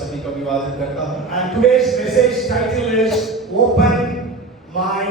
सभी का अभिवादन करता हूँ। And today's message title is Open My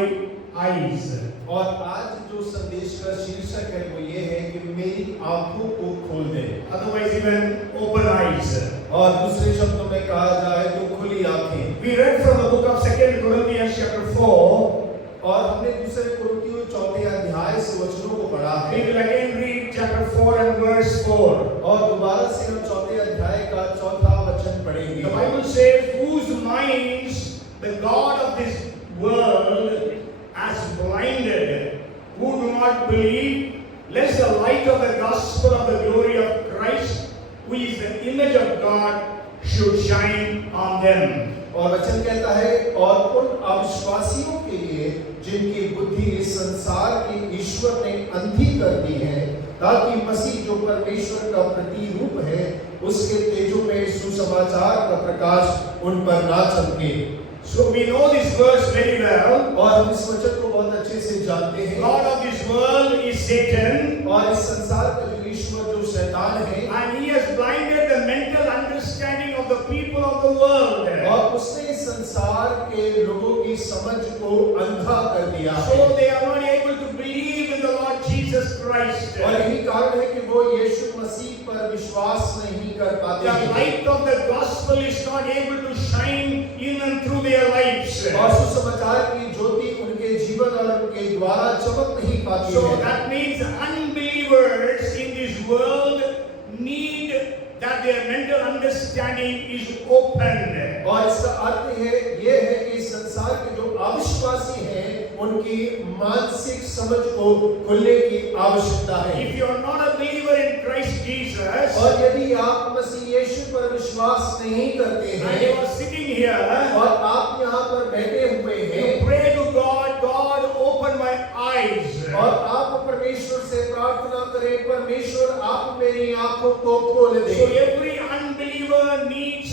Eyes. और आज जो संदेश का शीर्षक है वो ये है कि मेरी आंखों को खोल दे, Otherwise even open eyes. और दूसरे शब्दों में कहा जाए तो खुली आंखें। We read from the book of 2 Corinthians chapter 4. और हमने दूसरे कुरिन्थियों 4 अध्याय से वचनों को पढ़ा We है, will again read chapter 4 and verse 4. और दोबारा से हम 4 अध्याय का 4 वचन पढ़ेंगे। The Bible says, whose minds the God of this world has blinded, who do not believe, lest the light of the gospel of the glory of Christ, who is the image of God, should shine on them. और वचन कहता है, और उन अविश्वासियों के लिए जिनकी बुद्धि इस संसार के ईश्वर ने अंधी कर दी है, ताकि मसीह जो परमेश्वर का प्रतिरूप है उसके तेजों में सुसमाचार का प्रकाश उन पर ना चमके। So we know this verse very well. और हम इस वचन को बहुत अच्छे से जानते हैं। God of this world is Satan, और इस संसार का जो ईश्वर जो शैतान है, and he has blinded the mental understanding of the people of the world. और उसने इस संसार के लोगों की समझ को अंधा कर दिया है। So they are not able to believe in the Lord Jesus Christ. और यही कारण है कि वो यीशु मसीह पर विश्वास नहीं कर पाते The हैं। light of the gospel is not able to shine in and through their lives. और सुसमाचार की ज्योति उनके जीवन और उनके द्वारा चमक नहीं पाती So है। that means unbelievers in this world need that their mental understanding is opened. और इसका अर्थ ये है कि संसार के जो अविश्वासी हैं उनकी मानसिक समझ को खुलने की आवश्यकता है। If you are not a believer in Christ Jesus, और यदि आप मसीह यीशु पर विश्वास नहीं करते and हैं you are sitting here, और आप यहाँ पर बैठे हुए हैं you pray to God, God open my eyes. और आप परमेश्वर से प्रार्थना करें, परमेश्वर आप मेरी आंखों को खोल So दें। every unbeliever needs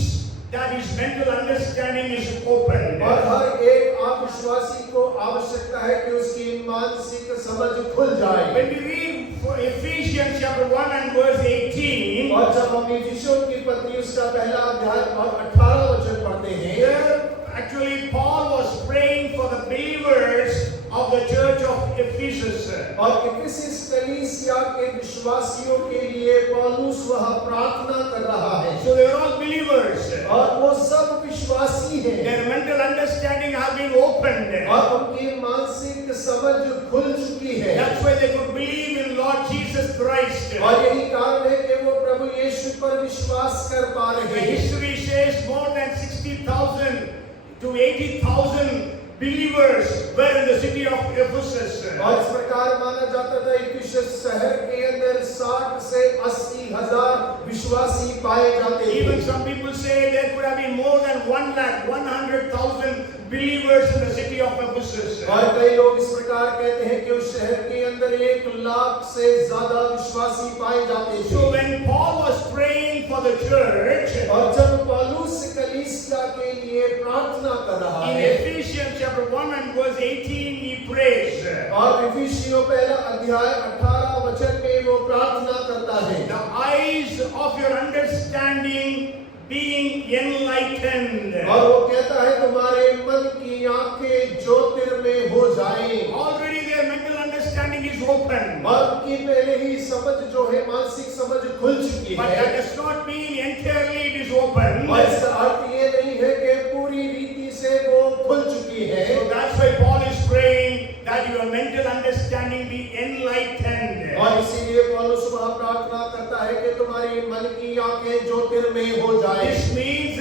that his mental understanding is opened. और हर एक अविश्वासी को आवश्यकता है कि उसकी मानसिक समझ खुल जाए। When we read Ephesians chapter 1 and verse 18, और जब हम इफिसियों की पत्री उसका पहला अध्याय और 18 वचन पढ़ते हैं, there actually Paul was praying for the believers of the church of Ephesus. और इफिसिस कलीसिया के विश्वासियों के लिए पौलुस वह प्रार्थना कर रहा है। So they are all believers. और वो सब विश्वासी हैं। Their mental understanding has been opened. और उनकी मानसिक समझ खुल चुकी है। That's why they could believe in Lord Jesus Christ. और यही कारण है कि वो प्रभु यीशु पर विश्वास कर पा The रहे हैं। history says more than 60,000 to 80,000 believers were in the city of Ephesus. और इस प्रकार माना जाता था इफिसस शहर के अंदर 60 से 80 हजार विश्वासी पाए जाते थे। Even some people say there could have been more than 1,100,000 believers in the city of Ephesus. और कई लोग इस प्रकार कहते हैं कि उस शहर के अंदर 1 लाख से ज्यादा विश्वासी पाए जाते थे। So when Paul was praying for the church, और जब पौलुस कलीसिया के लिए प्रार्थना कर रहा in है, Ephesians chapter 1 and verse 18 he prays, और इफिसियों पहला अध्याय 18 वचन में वो प्रार्थना करता है, the eyes of your understanding being enlightened. और वो कहता है तुम्हारे मन की आंखें ज्योतिर्मय हो जाएं। Already their mental understanding is open. और उनकी पहले ही समझ जो है मानसिक समझ खुल चुकी But है। that does not mean entirely it is open. और इसका अर्थ ये नहीं है कि पूरी रीति से वो खुल चुकी है। So that's why Paul is praying that your mental understanding be enlightened. और इसीलिए पौलुस वह प्रार्थना करता है कि तुम्हारी मन की आंखें ज्योतिर्मय हो जाए। This means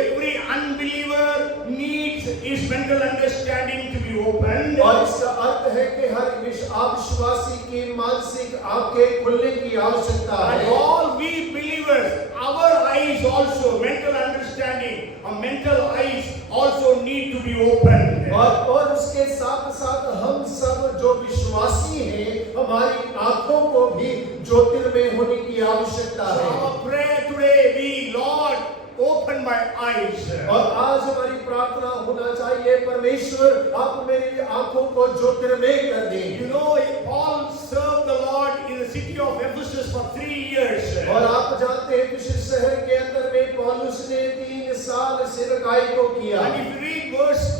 every unbeliever needs his mental understanding to be opened. और इसका अर्थ है कि हर अविश्वासी की मानसिक आंखें खुलने की आवश्यकता And है। all we believers, our eyes also, mental understanding, our mental eyes also need to be opened. और उसके साथ साथ हम सब जो विश्वासी हैं हमारी आंखों को भी ज्योतिर्मय होने की आवश्यकता So है। our prayer today be, Lord, open my eyes. और आज हमारी प्रार्थना होना चाहिए, परमेश्वर आप मेरी आंखों को ज्योतिर्मय कर दें। You know, Paul served the Lord in the city of Ephesus for 3 years. और आप जानते हैं कि इस शहर के अंदर में पौलुस ने 3 सेवकाई को किया। And if you read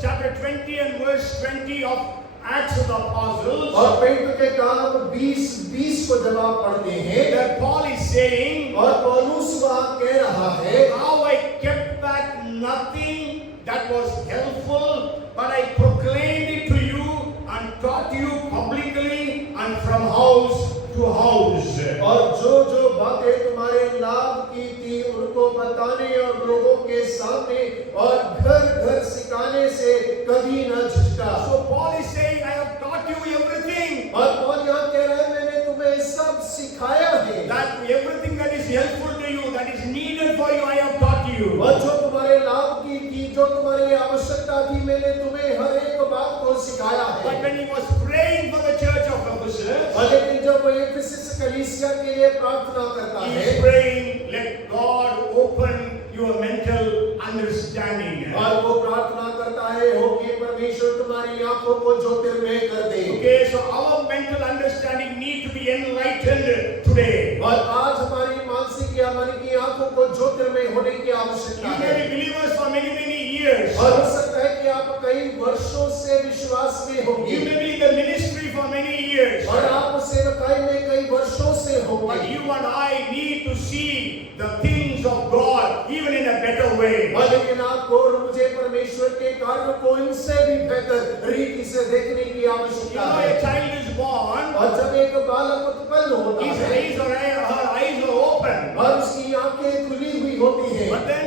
chapter 20 and verse 20 of Acts of the Apostles, और पेंट के काम 20 को जब आप पढ़ते हैं, that Paul is saying, और पौलुस वहाँ कह रहा है, how I kept back nothing that was helpful, but I proclaimed it to you and taught you publicly and from house to house. और जो बातें तुम्हारे लाभ की थी उनको बताने और लोगों के सामने और घर सिखाने से कभी न झिझका। So Paul is saying, I have taught you everything. और पौल यहाँ कह रहा है, मैंने तुम्हें सब सिखाया है। That everything that is helpful to you, that is needed for you, I have taught you. और जो तुम्हारे लाभ की थी, जो तुम्हारी आवश्यकता थी, मैंने तुम्हें हर एक बात को सिखाया है। But when he was praying for the church of Ephesus, लेकिन जब वो एफिसस कलीसिया के लिए प्रार्थना करता he है, is praying, let God open your mental understanding. और वो प्रार्थना करता है, हो कि परमेश्वर तुम्हारी आंखों को ज्योतिर्मय कर दे। Okay, so our mental understanding need to be enlightened today. और आज हमारी मानसिक या मन की आंखों को ज्योतिर्मय होने की आवश्यकता You है। may be believers for many, many years. और हो सकता है कि आप कई वर्षों से विश्वास में होंगे, You may be in the ministry for many years. और आप सेवकाई में कई वर्षों से होंगे, But you and I need to see the things of God even in a better way. और लेकिन आपको और मुझे परमेश्वर के कार्य को इनसे भी बेहतर रीति से देखने की You आवश्यकता know, है। a child is born, और जब एक बालक उत्पन्न होता his है eyes or her eyes are open. और उसकी आंखें खुली हुई होती हैं, But then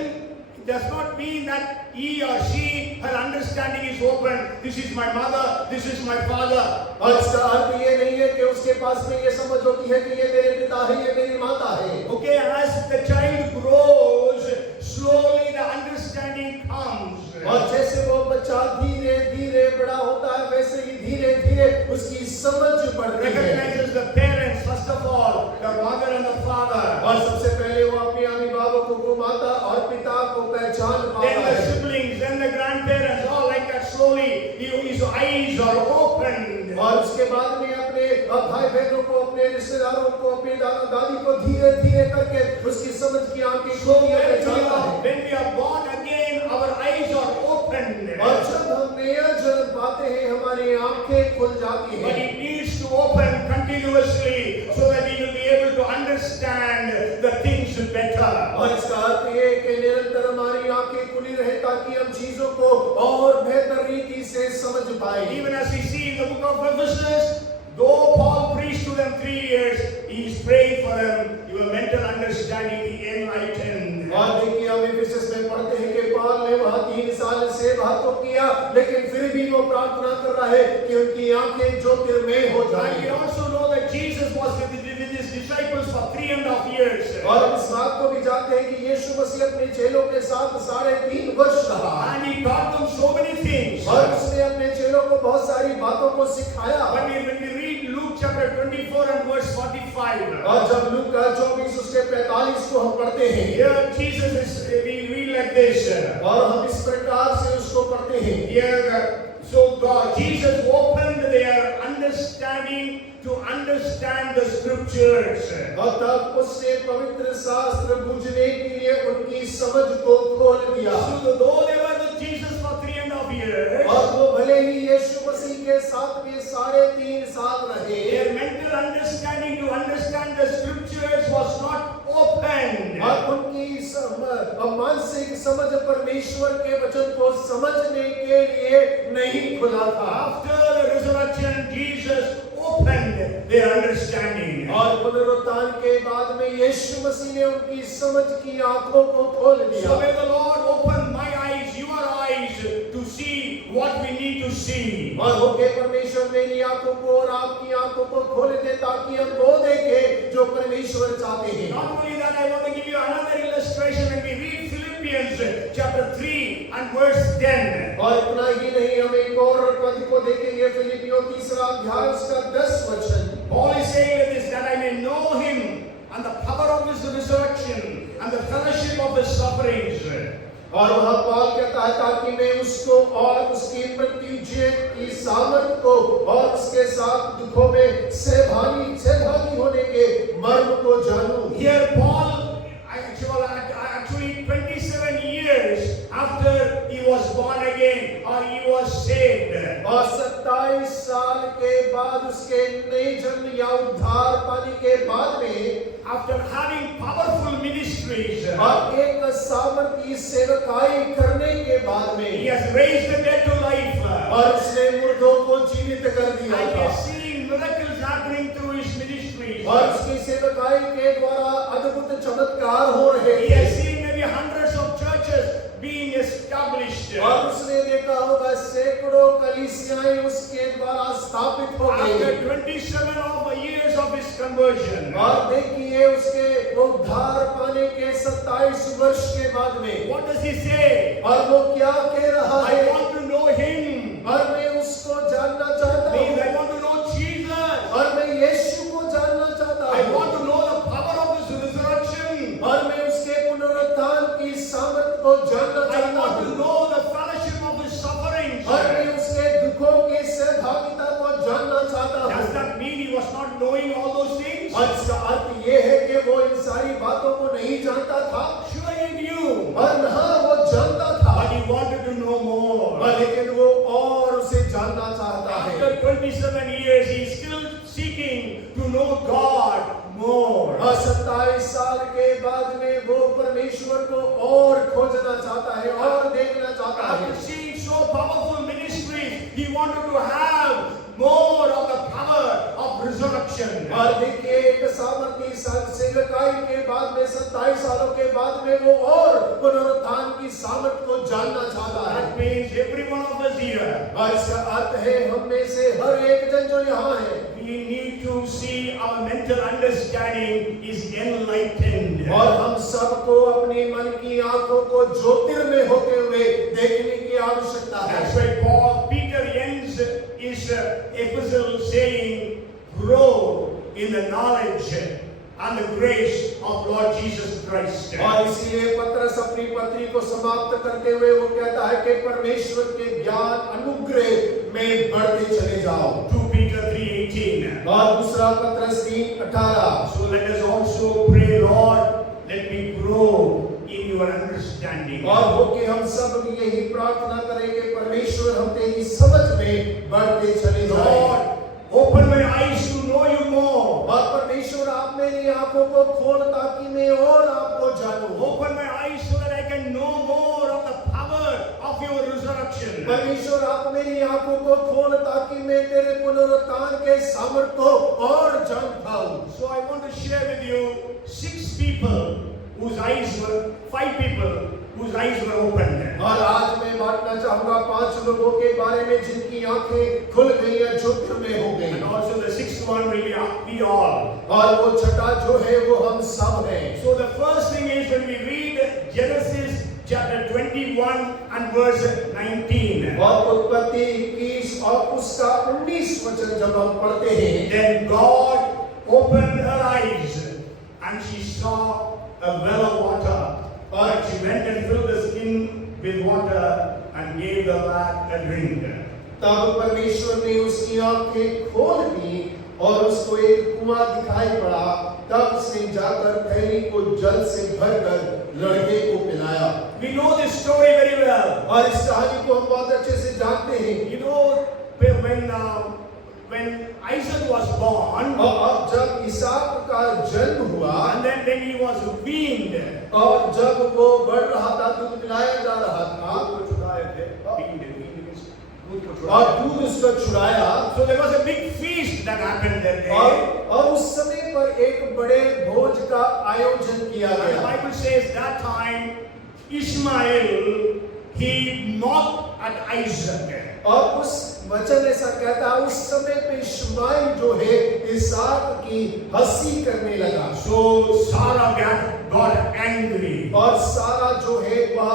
it does not mean that he or she, her understanding is open. This is my mother, this is my father. और इसका अर्थ ये नहीं है कि उसके पास में ये समझ होती है कि ये मेरे पिता है, ये मेरी माता है। Okay, as the child grows, slowly the understanding comes. और जैसे वो बच्चा धीरे धीरे बड़ा होता है, वैसे ही धीरे धीरे उसकी समझ बढ़ती है। Recognizes the parents, first of all, the mother and the father. और सबसे पहले वो अपने अभिभावकों को, माता और पिता को पहचान पाता Then the है। siblings, then the grandparents, all like that slowly, his eyes are opened. और उसके बाद में अपने भाई बहनों को, अपने रिश्तेदारों को, अपने दादा दादी को धीरे धीरे करके उसकी समझ की आंखें So खुलती है, पहचानता है। when we are born again, our eyes are opened. और जब हम नया जन्म पाते हैं, हमारी आंखें खुल जाती But हैं। it needs to open continuously so that we will be able to understand the things better. और इसका अर्थ ये है कि निरंतर हमारी आंखें खुली रहे ताकि हम चीजों को और बेहतर रीति से समझ पाए। Even as we see in the book of Ephesus, though Paul preached to them 3 years, he is praying for them, your mental understanding be enlightened. और देखिए हम एफिसस में पढ़ते हैं कि पौल ने वहाँ 3 साल से बात तो किया, लेकिन फिर भी वो प्रार्थना कर रहा है कि उनकी आंखें ज्योतिर्मय हो And we जाएं। also know that Jesus was with his disciples for 3.5 years. और हम इस बात को भी जानते हैं कि यीशु मसीह अपने चेलों के साथ 3.5 वर्ष रहा, And he taught them so many things. और उसने अपने चेलों को बहुत सारी बातों को सिखाया। When we read Luke chapter 24 and verse 45, और जब लूका 24 उसके 45 को हम पढ़ते हैं, here Jesus is, we read like this. और हम इस प्रकार से उसको पढ़ते हैं। Here, so God, Jesus opened their understanding to understand the scriptures. और तब उसने पवित्र शास्त्र बूझने के लिए उनकी समझ को खोल दिया। So though they were with Jesus for 3.5 years, और वो भले ही यीशु मसीह के साथ में 3.5 साल रहे, their mental understanding to understand the scriptures was not open. और उनकी मानसिक समझ परमेश्वर के वचन को समझने के लिए नहीं खुला था। After the resurrection, Jesus opened their understanding. और पुनरुत्थान के बाद में यीशु मसीह ने उनकी समझ की आंखों को खोल So दिया। may the Lord open my eyes, your eyes, to see what we need to see. और होके परमेश्वर मेरी आंखों को और आपकी आंखों को खोल दे ताकि हम वो देखें जो परमेश्वर चाहते हैं। Not only that, I want to give you another illustration when we read Philippians chapter 3 and verse 10. और इतना ही नहीं, हम एक और पद को देखेंगे, फिलिपियों 3 अध्याय उसका 10 वचन। Paul is saying this, that I may know him and the power of his resurrection and the fellowship of his sufferings. और वहाँ पौल कहता है ताकि मैं उसको और उसकी मृत्यु जीत की सामर्थ को और उसके साथ दुखों में सहभागी होने के मर्म को जानूं। Here Paul, actually 27 years after he was saved. और 27 साल के बाद उसके नए जन्म या उद्धार पाने के बाद में After having powerful ministries, और एक सामर्थी सेवकाई करने के बाद he में has raised the dead to life. और उसने मुर्दों को जीवित कर दिया And he था has seen miracles happening through his ministries. और उसकी सेवकाई के द्वारा अद्भुत चमत्कार हो रहे He थे has seen maybe hundreds of churches being established. और उसने देखा होगा सैकड़ों कलीसियाएं उसके द्वारा स्थापित हो After गई 27 years of his conversion, और देखिए उसके उद्धार पाने के 27 वर्ष के बाद में what does he say? और वो क्या कह रहा I है want to know him. और मैं उसको जानना चाहता Means हूँ I want to know Jesus. और मैं यीशु को जानना चाहता I हूँ want to know the power of his resurrection. और मैं उसके पुनरुत्थान की सामर्थ को जानना I चाहता want to हूँ know the fellowship of his sufferings. और मैं उसके दुखों की सहभागिता को जानना चाहता Does हूँ that mean he was not knowing all those things? और इसका अर्थ ये है कि वो इन सारी बातों को नहीं जानता था Sure he knew. और हाँ वो जानता था But he wanted to know more. लेकिन वो और उसे जानना चाहता है After 27 years, he is still seeking to know God more. और 27 साल के बाद में वो परमेश्वर को और खोजना चाहता है और देखना चाहता है After seeing so powerful ministries, he wanted to have more of the power of resurrection. और देखिए एक सामर्थी सेवकाई के बाद में 27 सालों के बाद में वो और पुनरुत्थान की सामर्थ को जानना चाहता है That means every one of us here, और इसका अर्थ है हम में से हर एक जन जो यहाँ है we need to see our mental understanding is enlightened. और हम सबको अपनी मन की आंखों को ज्योतिर्मय होते हुए देखने की आवश्यकता है That's why Peter ends his epistle saying, grow in the knowledge and the grace of Lord Jesus Christ. और इसीलिए पत्रस अपनी पत्री को समाप्त करते हुए वो कहता है कि परमेश्वर के ज्ञान अनुग्रह में बढ़ते चले जाओ 2 Peter 3:18. और दूसरा पत्रस 3:18 So let us also pray, Lord, let me grow in your understanding. और हो कि हम सब यही प्रार्थना करें कि परमेश्वर हम तेरी समझ में बढ़ते चले जाएं Lord, open my eyes to know you more. और परमेश्वर आप मेरी आंखों को खोल ताकि मैं और आपको जानूं Open my eyes so that I can know more of the power of your resurrection. परमेश्वर आप मेरी आंखों को खोल ताकि मैं तेरे पुनरुत्थान के सामर्थ को और जान पाऊं So I want to share with you 6 people whose eyes were, 5 people whose eyes were opened. और आज मैं बांटना चाहूंगा 5 लोगों के बारे में जिनकी आंखें खुल गई या ज्योतिर्मय हो गई And also the 6th one will be all. और वो छठा जो है वो हम सब हैं So the first thing is when we read Genesis chapter 21 and verse 19. और उत्पत्ति 21 और उसका 19 वचन जब हम पढ़ते हैं Then God opened her eyes and she saw a well of water. And she went and filled the skin with water and gave the lad a drink. तब परमेश्वर ने उसकी आंखें खोल दी और उसको एक कुआं दिखाई पड़ा तब उसने जाकर थैली को जल से भरकर लड़के को पिलाया We know this story very well. और इस कहानी को हम बहुत अच्छे से जानते हैं You know when Isaac was born और अब जब इसहाक का जन्म हुआ and then when he was weaned, और जब वो बढ़ रहा था दूध पिलाया जा रहा था और दूध उसको छुड़ाया so there was a big feast that happened that day. और उस समय पर एक बड़े भोज का आयोजन किया And the गया Bible says that time Ishmael he mocked at Isaac. और उस वचन ऐसा कहता है उस समय पे इश्माइल जो है इसहाक की हंसी करने लगा So Sarah got angry. और सारा जो है वह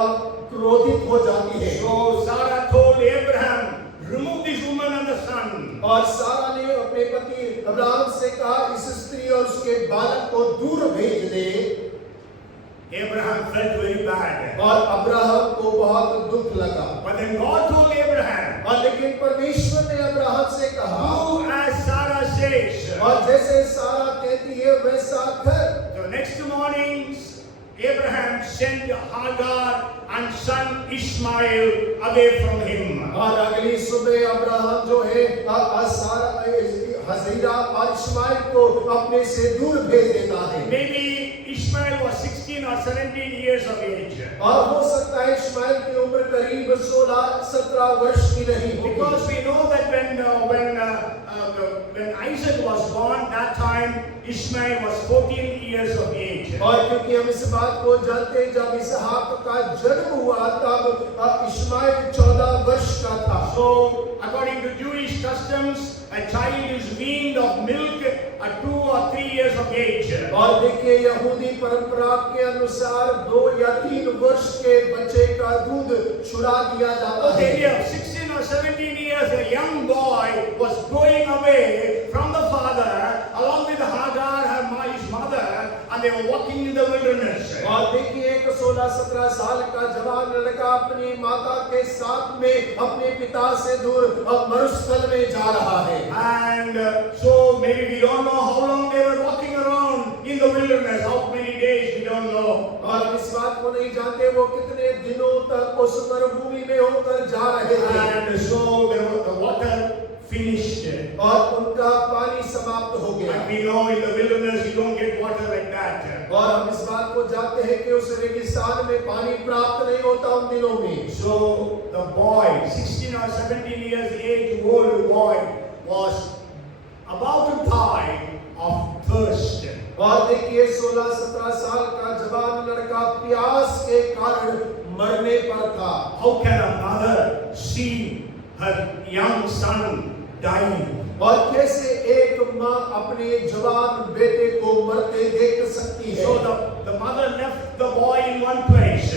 क्रोधित हो जाती है So Sarah told Abraham, remove this woman and the son. और सारा ने अपने पति अब्राहम से कहा इस स्त्री और उसके बालक को दूर भेज दे Abraham felt very bad. और अब्राहम को बहुत दुख लगा But then God told Abraham, और लेकिन परमेश्वर ने अब्राहम से कहा do as Sarah says. और जैसे सारा कहती है वैसा कर So next morning, Abraham sent Hagar and son Ishmael away from him. और अगली सुबह अब्राहम जो है हज़ीरा और इश्माइल को अपने से दूर भेज देता है। Maybe Ishmael was 16 or 17 years of age. और हो सकता है इश्माइल की उम्र करीब 16-17 वर्ष की रही होगी। Because we know that when Isaac was born, that time Ishmael was 14 years of age. और क्योंकि हम इस बात को जानते हैं जब इसहाक का जन्म हुआ तब इश्माइल 14 वर्ष का था। So according to Jewish customs, a child is weaned of milk at 2 or 3 years of age. और देखिए यहूदी परंपरा के अनुसार 2 या 3 वर्ष के बच्चे का दूध छुड़ा दिया जाता है। Okay, of 16 or 17 years, a young boy was going away from the father along with Hagar, his mother, and they were walking in the wilderness. और देखिए एक 16-17 साल का जवान लड़का अपनी माता के साथ में अपने पिता से दूर मरुस्थल में जा रहा है। And so maybe we don't know how long they were walking around in the wilderness, how many days we don't know. और हम इस बात को नहीं जानते वो कितने दिनों तक उस मरुभूमि में होकर जा रहे थे। And so the water finished. और उनका पानी समाप्त हो गया। And we know in the wilderness you don't get water like that. और हम इस बात को जानते हैं कि उस रेगिस्तान में पानी प्राप्त नहीं होता उन दिनों में। So the boy, 16 or 17 years age old boy, was about to die of thirst. और देखिए 16-17 साल का जवान लड़का प्यास के कारण मरने पर था। How can a mother see her young son dying? और कैसे एक माँ अपने जवान बेटे को मरते देख सकती है? So the mother left the boy in one place.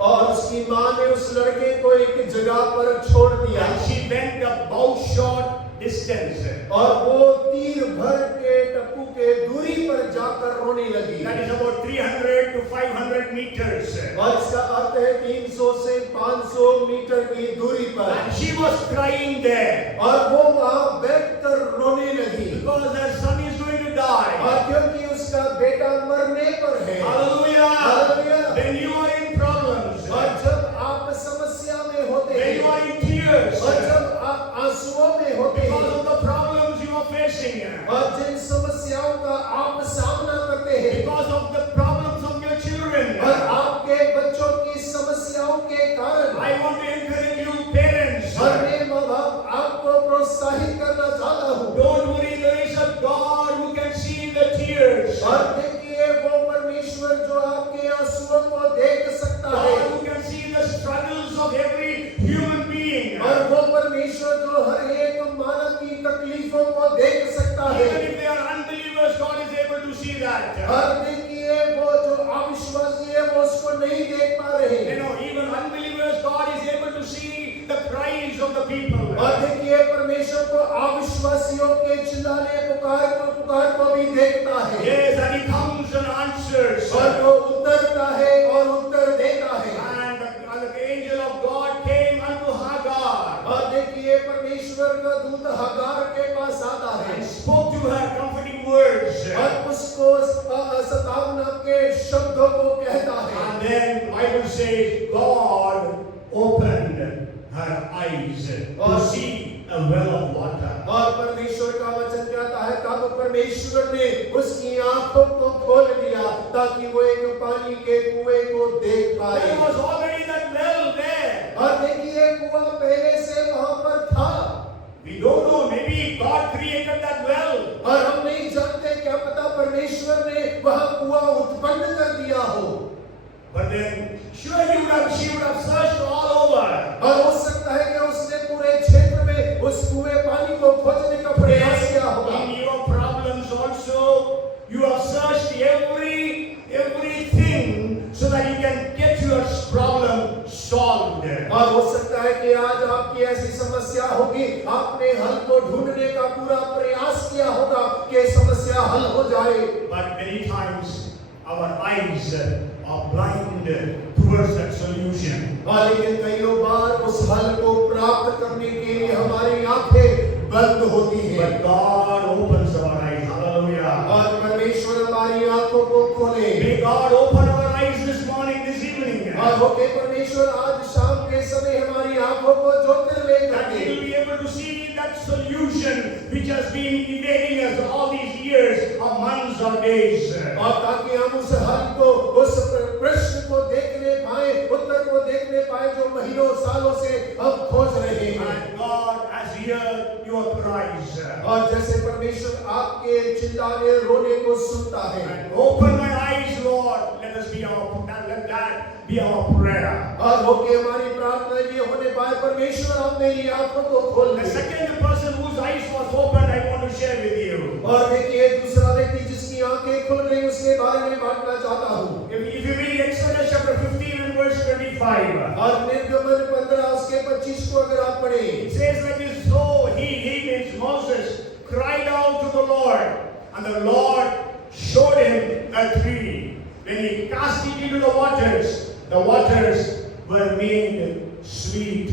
और उसकी माँ ने उस लड़के को एक जगह पर छोड़ दिया। And she went a bow shot distance. और वो तीर भर के टप्पू के दूरी पर जाकर रोने लगी। That is about 300 to 500 meters. और इसका अर्थ है 300 से 500 मीटर की दूरी पर। And she was crying there. और वो वहाँ बैठकर रोने लगी। Because her son is going to die. और क्योंकि उसका बेटा मरने पर है। Hallelujah. Hallelujah. When you are in problems. और जब आप समस्या में होते When हैं। you are in tears. और जब आप आंसुओं में होते हैं। Because of the problems you are facing. और जिन समस्याओं का आप सामना करते हैं। Because of the problems of your children. और आपके बच्चों की समस्याओं के कारण। I want to encourage you parents. और मैं माँ बाप आपको प्रोत्साहित करना चाहता हूँ। Don't worry, there is a God who can see the tears. और देखिए वो परमेश्वर जो आपके आंसुओं को देख सकता है। God who can see the struggles of every human being. और वो परमेश्वर जो हर एक मानव की तकलीफों को देख सकता है। Even if they are unbelievers, God is able to see that. और देखिए वो जो अविश्वासी है वो उसको नहीं देख पा रहे। You know, even unbelievers, God is able to see the cries of the people. और देखिए परमेश्वर को अविश्वासियों के चिल्लाने पुकार को भी देखता है। Yes, and He comes and answers. और वो उतरता है और उत्तर देता है। And the angel of God came unto Hagar. और देखिए परमेश्वर का दूत हगार के पास आता है। And spoke to her comforting words. और उसको सतावना के शब्दों को कहता है। And then Bible says God opened her eyes to see a well of water. और परमेश्वर का वचन कहता है तब परमेश्वर ने उसकी आंखों को खोल दिया ताकि वो एक पानी के कुएं को देख पाए। There was already that well there. और देखिए कुआं पहले से वहां पर था। We don't know, maybe God created that well. और हम नहीं जानते क्या पता परमेश्वर ने वहां कुआं उत्पन्न कर दिया हो। But then sure she would have searched all over. और हो सकता है कि उसने पूरे क्षेत्र में उस कुएं पानी को खोजने का प्रयास किया होगा। In your problems also, you have searched everything so that you can get your problem solved. और हो सकता है कि आज आपकी ऐसी समस्या होगी आपने हल को ढूंढने का पूरा प्रयास किया होगा कि समस्या हल हो जाए। But many times our eyes are blind towards that solution. लेकिन कई बार उस हल को प्राप्त करने के लिए हमारी आंखें बंद होती हैं। But God opens our eyes. Hallelujah. और परमेश्वर हमारी आंखों को खोले। May God open our eyes और होके परमेश्वर आज शाम के समय हमारी आंखों को ज्योतिर्मय कर that we they, will be able to see that solution which has been evading us all these years or months or days. और ताकि हम उस हल को, उस प्रश्न को देखने पाए, उत्तर को देखने पाए जो महीनों सालों से हम खोज रहे हैं। And God has heard your cries. और जैसे परमेश्वर आपके चिल्लाने रोने को सुनता है, And open my eyes, Lord. Let that be our prayer. और होके हमारी प्रार्थना ये होने पाए, परमेश्वर आप मेरी आंखों को खोल The they. second person whose eyes was opened, I want to share with you. और देखिए दूसरा व्यक्ति जिसकी आंखें खुल गई उसके बारे में बांटना चाहता हूँ। If you read Exodus chapter 15 and verse 25, और निर्गमन 15 उसके 25 को अगर आप पढ़ें, it says like this: so he means Moses, cried out to the Lord, and the Lord showed him a tree. When he cast it into the waters were made sweet.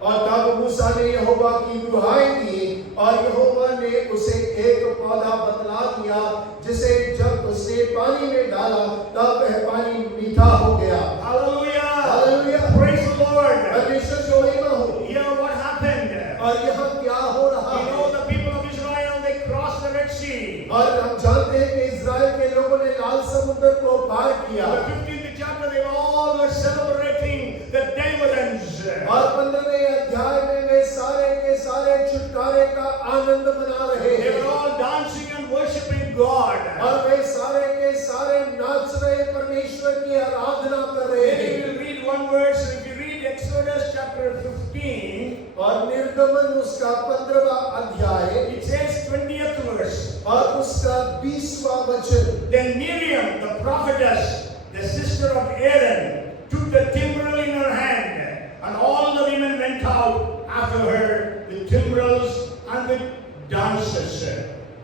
और तब मूसा ने यहोवा की दुहाई दी और यहोवा ने उसे एक पौधा बतला दिया जिसे जब उसने पानी में डाला तब वह पानी मीठा हो गया। Hallelujah! Hallelujah! Praise the Lord! परमेश्वर की महिमा हो। Here what happened? और यहाँ क्या हो रहा You है? know the people of Israel, they crossed the Red Sea. और हम जानते हैं कि इज़राइल के लोगों ने लाल समुद्र को पार किया। In the 15th chapter, they all were celebrating the deliverance. और 15वें अध्याय में वे सारे के सारे छुटकारे का आनंद मना रहे They हैं। were all dancing and worshiping God. और वे सारे के सारे नाच रहे, परमेश्वर की आराधना कर रहे Then हैं। you will read one verse. If you read Exodus chapter 15, और निर्गमन उसका 15वां अध्याय it says 20th verse. और उसका 20वां वचन। Then Miriam, the prophetess, the sister of Aaron, took the timbrel in her hand, and all the women went out after her with timbrels and with dances.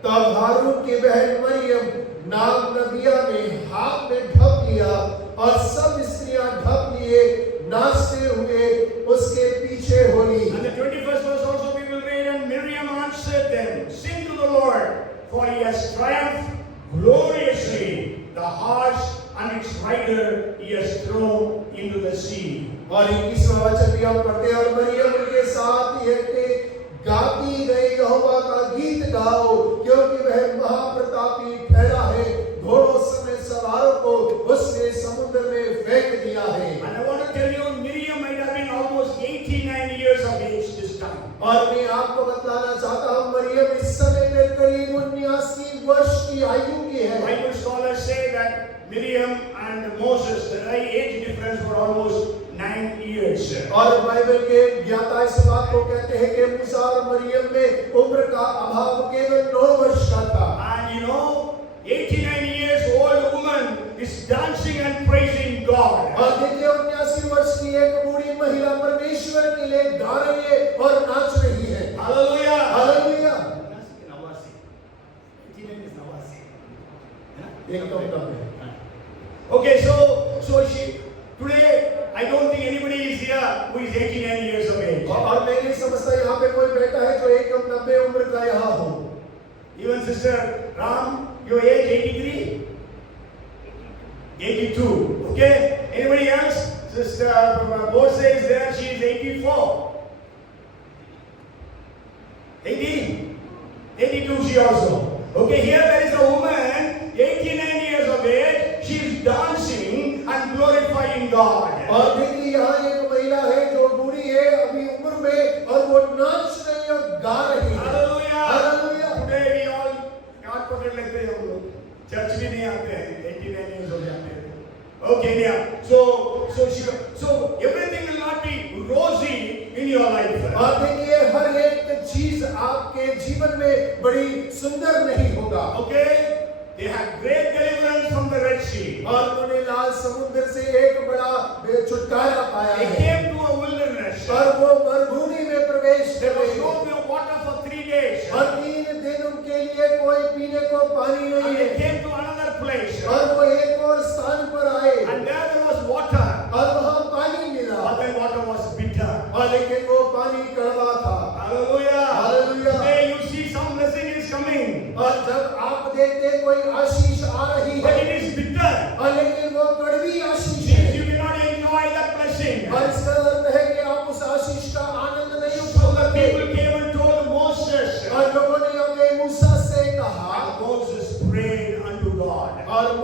तब हारून की बहन मरियम नाम नबिया ने हाथ में ढप लिया और सब स्त्रियां ढप लिए नाचते हुए उसके पीछे Holi. And the 21st verse also we will read, and Miriam answered them, sing to the Lord, for he has triumphed gloriously. The horse and its rider he has thrown into the sea. और 21वां वचन भी हम पढ़ते हैं, और मरियम उनके साथ ये गाती गई यहोवा का गीत गाओ क्योंकि वह महाप्रतापी ठहरा है, घोड़ों समेत सवारों को उसने समुद्र में फेंक दिया है। And I want to tell you, Miriam might have been almost 89 years of age this time. और मैं आपको बताना चाहता हूँ मरियम इस समय में करीब 79 वर्ष की आयु की है। Bible scholars say that Miriam and Moses, the age difference were almost 9 years. और बाइबल के ज्ञाता इस बात को कहते हैं कि मूसा और मरियम में उम्र का अभाव केवल 9 वर्ष का था। And you know, 89 years old woman is dancing and praising God. और देखिए 79 वर्ष की एक बूढ़ी महिला परमेश्वर के लिए गा रही है और नाच रही है। Hallelujah! हालेलुया। 89 is Nawasi. एक तो कम है। Okay, so she today I don't think anybody is here who is 89 years of age. और मैं नहीं समझता यहाँ पे कोई बैठा है जो एकदम 90 उम्र का यहाँ हो। Even Sister Ram, your age 83? 82. Okay? Anybody else? Sister Bose is there, she is 84. 80? 82 she also. Okay, here there is a woman, 89 years of age, she is dancing and glorifying God. और देखिए यहाँ एक महिला है जो बूढ़ी है अभी उम्र में और वो नाच रही है और गा रही है। Hallelujah! Hallelujah! Today we all God पकड़ लेते हैं हम लोग, चर्च भी नहीं आते हैं, 89 years हो जाते हैं। Okay, yeah. So everything will not be rosy in your life. और देखिए हर एक चीज आपके जीवन में बड़ी सुंदर नहीं होगा। Okay? They had great deliverance from the Red Sea. और उन्होंने लाल समुद्र से एक बड़ा छुटकारा पाया They है। came to a wilderness. और वो मरुभूमि में प्रवेश There कर was गए। no water for 3 days. और 3 दिन उनके लिए कोई पीने को पानी नहीं And है। they came to another place. और वो एक और स्थान पर आए And there was water. और वहाँ पानी मिला। But that water was bitter. और लेकिन वो पानी कड़वा था। Hallelujah. Hallelujah. Today you see some blessing is coming. और जब आप देखते कोई आशीष आ रही But है it is bitter. और लेकिन वो कड़वी आशीष Means है। you cannot enjoy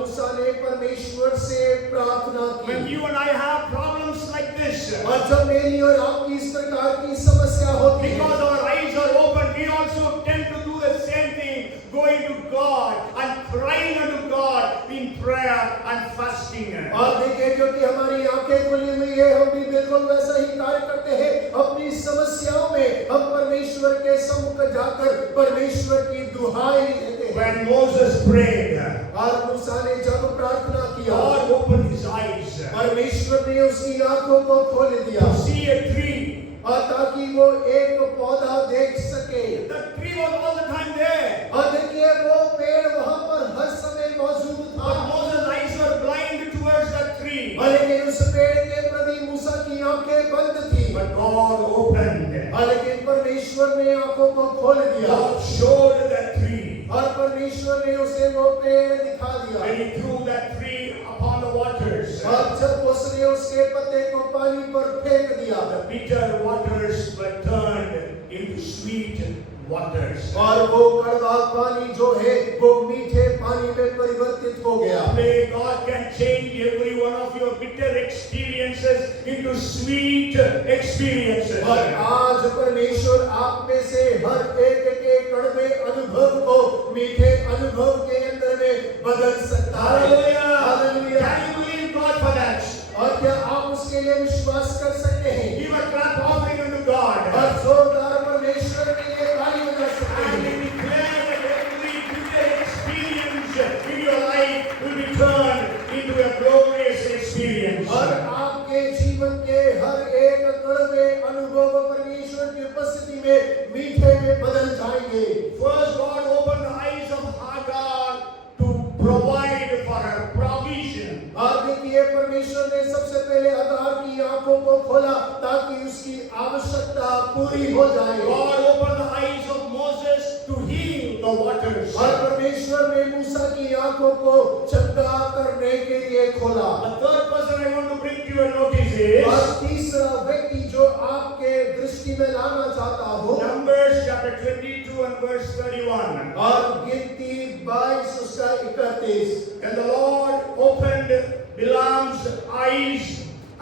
मूसा ने परमेश्वर से प्रार्थना When की। you and I have problems like this, और जब मेरी और आपकी इस प्रकार की समस्या होती है, because our eyes are open, we also tend to do the same thing, going to God and crying unto God in prayer and fasting. और देखिए क्योंकि हमारी आंखें खुली हुई है, हम भी बिल्कुल वैसा ही कार्य करते हैं। अपनी समस्याओं में हम परमेश्वर के सम्मुख जाकर परमेश्वर की दुहाई देते हैं। When Moses prayed, और मूसा ने जब प्रार्थना किया, God opened his eyes परमेश्वर ने उसकी आंखों को खोल दिया to see a tree. और ताकि वो एक पौधा देख सके। The tree was all the time there, और देखिए वो पेड़ वहां पर हर समय मौजूद था, but Moses' eyes were blind towards that tree. और लेकिन उस पेड़ के प्रति मूसा की आंखें बंद थी। But God opened. और लेकिन परमेश्वर ने आंखों को खोल दिया God showed that tree. और परमेश्वर ने उसे वो पेड़ दिखा दिया। When he threw that tree upon the waters, और जब उसने उसके पत्ते को पानी पर फेंक दिया, the bitter waters were turned into sweet waters. और वो कड़वा पानी जो है वो मीठे पानी में परिवर्तित हो गया। Pray God can change every one of your bitter experiences into sweet experiences. और आज परमेश्वर आप में से हर एक के कड़वे अनुभव को मीठे अनुभव के अंदर में बदल सकता है। Hallelujah. Hallelujah. Can you believe God for that? और क्या आप उसके लिए विश्वास कर सकते हैं? Give a clap offering unto God. और जोरदार परमेश्वर के लिए ताली बजा सकते And हैं। we declare that every bitter experience in your life will be turned into a glorious experience. और आपके जीवन के हर एक कड़वे अनुभव परमेश्वर की उपस्थिति में मीठे में बदल जाएंगे। First, God opened the eyes of Hagar to provide for her provision. और देखिए परमेश्वर ने सबसे पहले अगार की आंखों को खोला ताकि उसकी आवश्यकता पूरी हो जाए। God opened the eyes of Moses to heal the waters. और परमेश्वर ने मूसा की आंखों को चंगा करने के लिए खोला। The third person I want to bring to your notice is और तीसरा व्यक्ति जो आपके दृष्टि में लाना चाहता हूँ, Numbers chapter 22 and verse 31. और गिनती 22 उसका 31। And the Lord opened Balaam's eyes,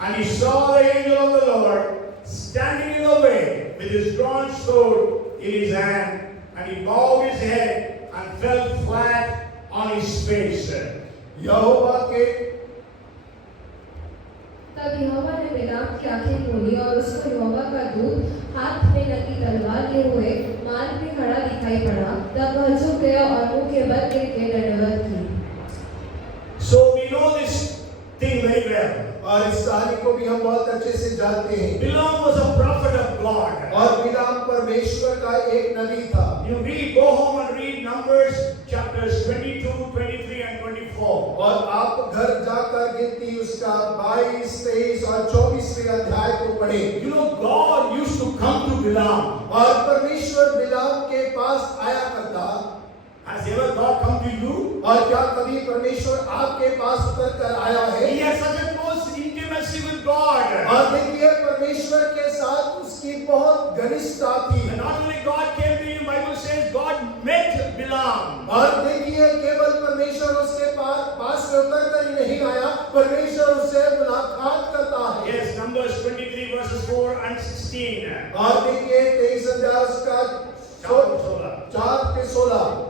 and he saw the angel of the Lord standing in the way with his drawn sword in his hand, and he bowed his head and fell flat on his face. यहोवा के तब यहोवा ने बिलाम की आंखें खोली और उसको यहोवा का दूत हाथ में लगी तलवार लिए हुए मार्ग में खड़ा दिखाई पड़ा। तब वह झुक गया और मुंह के बल गिर के दंडवत की। So we know this thing very well. और इस कहानी को भी हम बहुत अच्छे से जानते हैं। Balaam was a prophet of God. और बिलाम परमेश्वर का एक नबी था। You read, go home and read Numbers chapters 22, 23 and 24. और आप घर जाकर गिनती उसका 22, 23 और 24वें अध्याय को पढ़ें। You know, God used to come to Balaam. और परमेश्वर बिलाम के पास आया करता। Has ever God come to you? और क्या कभी परमेश्वर आपके पास उतर कर आया है? He has such a close intimacy with God. और देखिए परमेश्वर के साथ उसकी बहुत घनिष्ठता थी। And not only God came to him, Bible says God met Balaam. और देखिए केवल परमेश्वर उसके पास में उतर कर ही नहीं आया, परमेश्वर उससे मुलाकात करता है। Yes, Numbers 23 verses 4 and 16. और देखिए 23 अध्याय उसका 4 के 16।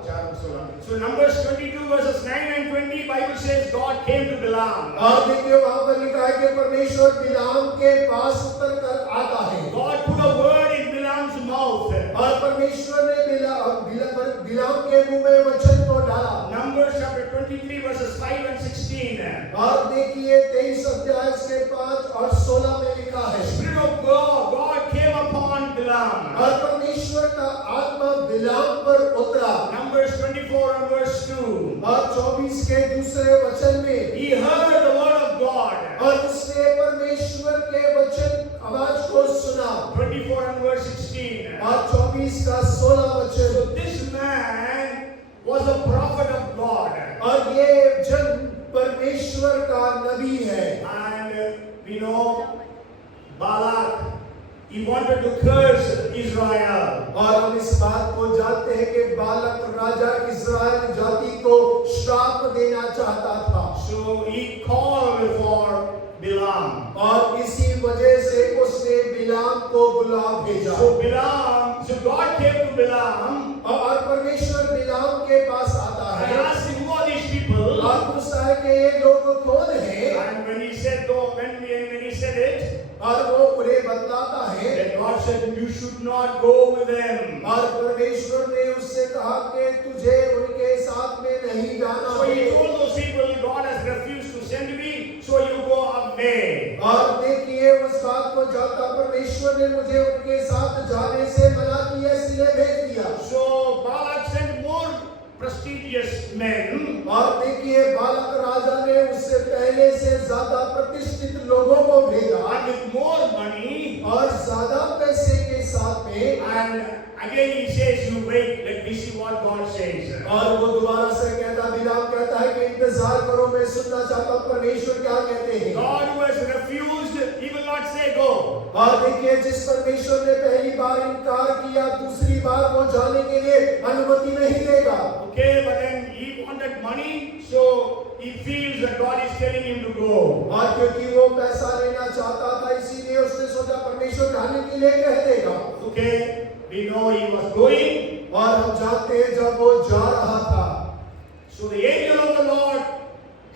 So Numbers 22 verses 9 and 20, Bible says God came to Balaam. और देखिए वहां पर लिखा है कि परमेश्वर बिलाम के पास उतर कर आता है। God put a word in Balaam's mouth. और परमेश्वर ने बिलाम के मुंह में वचन को डाला। Numbers chapter 23 verses 5 and 16. और देखिए 23 अध्याय के 5 और 16 में लिखा है। Spirit of God came upon Balaam. और परमेश्वर का आत्मा बिलाम पर उतरा। Numbers 24 and verse 2. और 24 के दूसरे वचन में He heard the word of God. और उसने परमेश्वर के वचन आवाज को सुना। 24 and verse 16. और 24 का 16 वचन। So this man was a prophet of God. और ये जन परमेश्वर का नबी है। And we know Balak, he wanted to curse Israel. और हम इस बात को जानते हैं कि बालक राजा इस्राएल जाति को श्राप देना चाहता था। So he called for Balaam. और इसी वजह से उसने बिलाम को बुला भेजा। So God came to Balaam और परमेश्वर बिलाम के पास आता and है asked him, who are these people? और पूछता है कि ये लोग कौन हैं? And when he said, when he said it, और वो उन्हें बतलाता है। then God said, you should not go with them. और परमेश्वर ने उससे कहा कि तुझे उनके साथ में नहीं जाना So he है। told those people, God has refused to send me, so you go away. और देखिए उस बात को जानता परमेश्वर ने मुझे उनके साथ जाने से मना किया, इसलिए भेज दिया। So Balak sent more prestigious men. और देखिए बालक राजा ने उससे पहले से ज्यादा प्रतिष्ठित लोगों को भेजा And with more money, और ज्यादा पैसे के साथ में। and again he says, you wait, let me see what God says. और वो दोबारा से कहता, बिलाम कहता है कि इंतजार करो, मैं सुनना चाहता हूँ परमेश्वर क्या कहते हैं। God who has refused, he will not say go. और देखिए जिस परमेश्वर ने पहली बार इनकार किया, दूसरी बार वो जाने के लिए अनुमति नहीं देगा। Okay, but then he wanted money, so he feels that God is telling him to go. और क्योंकि वो पैसा लेना चाहता था, इसीलिए उसने सोचा परमेश्वर जाने के लिए कह देगा। Okay, we know he was going. और हम जानते हैं जब वो जा रहा था, So the angel of the Lord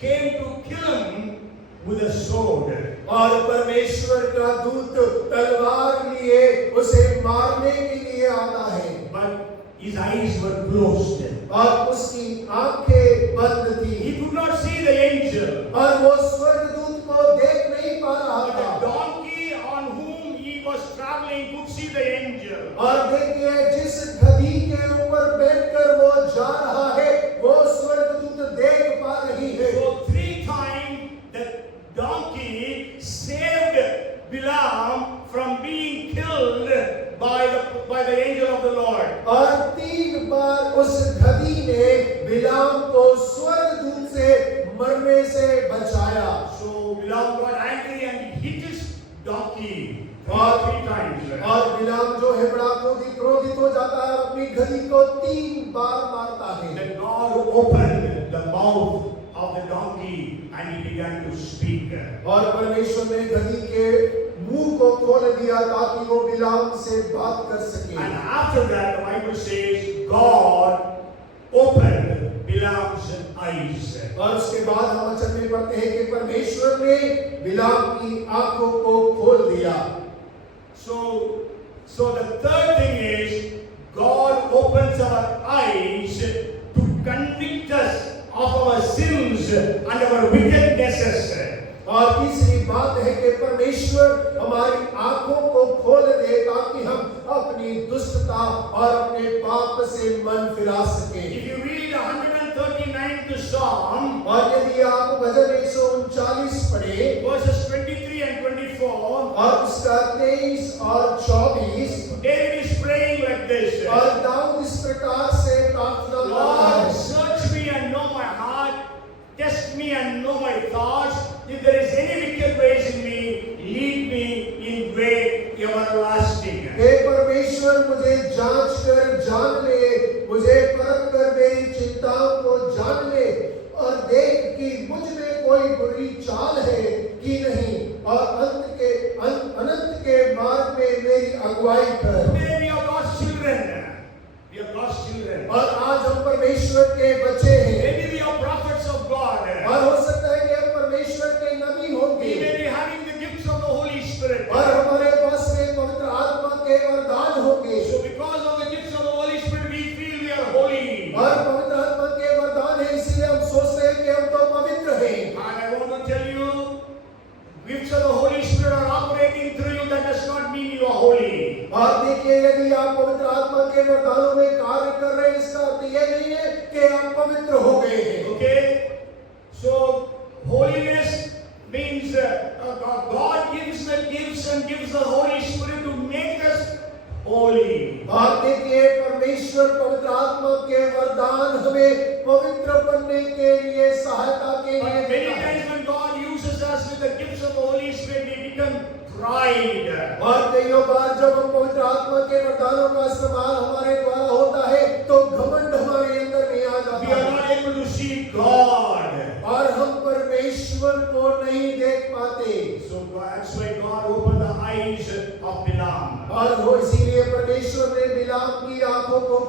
came to kill him with a sword. और परमेश्वर का दूत तलवार लिए उसे मारने के लिए आता है। But his eyes were closed. और उसकी आंखें बंद थी। He could not see the angel. और वो स्वर्गदूत को देख नहीं पा रहा But था। the donkey on whom he was traveling could see the angel. और देखिए जिस गधी के ऊपर बैठकर वो जा रहा है, वो स्वर्गदूत देख पा रही है। So 3 times the donkey saved Balaam from being killed by the angel of the Lord. और 3 बार उस गधी ने बिलाम को स्वर्गदूत से मरने से बचाया। So Balaam got angry and hit his donkey 3 times. और बिलाम जो है बड़ा क्रोधित हो जाता है और अपनी गधी को 3 बार मारता है। Then God opened the mouth of the donkey and he began to speak. और परमेश्वर ने गधी के मुंह को खोल दिया ताकि वो बिलाम से बात कर सके। And after that, the Bible says God opened Balaam's eyes. और उसके बाद हम वचन में पढ़ते हैं कि परमेश्वर ने बिलाम की आंखों को खोल दिया। So the third thing is God opens our eyes to convict us of our sins and our wickednesses. और तीसरी बात है कि परमेश्वर हमारी आंखों को खोल दे ताकि हम अपनी दुष्टता और अपने पाप से मन फिरा सकें। If you read 139th Psalm, और यदि आप भजन 139 पढ़े verses 23 and 24, और उसका 23 और 24, David is praying like this. और दाऊद इस प्रकार से प्रार्थना कर रहा Lord, है, search me and know my heart, test me and know my thoughts. If there is any wicked ways in me, lead me in way everlasting. हे परमेश्वर मुझे जांच कर जान ले, मुझे परख कर मेरी चिंताओं को जान ले और देख कि मुझ में कोई बुरी चाल है कि नहीं और अनंत के मार्ग में मेरी अगुवाई कर। Today we are God's children. We are God's children. और आज हम परमेश्वर के बच्चे हैं Maybe we are prophets of God. और हो सकता है कि हम परमेश्वर के नबी We होंगे may be having the gifts of the Holy Spirit. और हमारे पास में पवित्र आत्मा के वरदान होंगे So because of the gifts of the Holy Spirit, we feel we are holy. और पवित्र आत्मा के वरदान है, इसलिए हम सोचते हैं कि हम तो पवित्र हैं। And I want to tell you, gifts of the Holy Spirit are operating through you. That does not mean you are holy. और देखिए यदि आप पवित्र आत्मा के वरदानों में कार्य कर रहे हैं, इसका अर्थ ये नहीं है कि आप पवित्र हो गए हैं। Okay? So holiness means God gives the gifts and gives the Holy Spirit to make us holy. और देखिए परमेश्वर पवित्र आत्मा के वरदान हमें पवित्र बनने के लिए सहायता के But लिए many देता है। times when God uses us with the gifts of the Holy Spirit, we become pride. और कईयों बार जब हम पवित्र आत्मा के वरदानों का इस्तेमाल हमारे द्वारा होता है तो घमंड हमारे अंदर नहीं आ We जाता are है not able to see God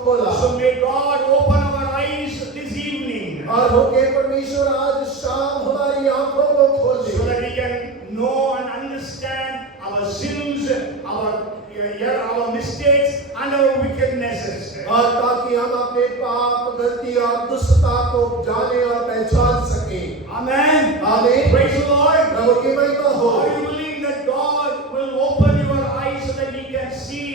खोला। So may God open our eyes this evening और होके परमेश्वर आज शाम हमारी आंखों को खोल दे, so that we can know and understand our sins, our mistakes and our wickednesses. और ताकि हम अपने पाप, गलती और दुष्टता को जाने और पहचान सके। Amen. आमीन। Praise the Lord. प्रभु की महिमा हो। Are you willing that God will open your eyes so that He can see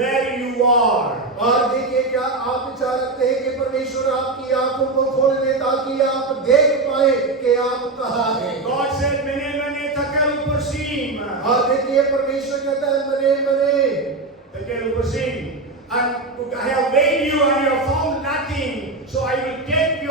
where you are? और देखिए, क्या आप विचार रखते हैं कि परमेश्वर आपकी आंखों को खोल दे ताकि आप देख पाए कि आप कहाँ हैं। God said, "Mene mene tekel upersim." और देखिए, परमेश्वर कहता है मने मने Tekel upersim. And I have weighed you and you have found nothing, so I will take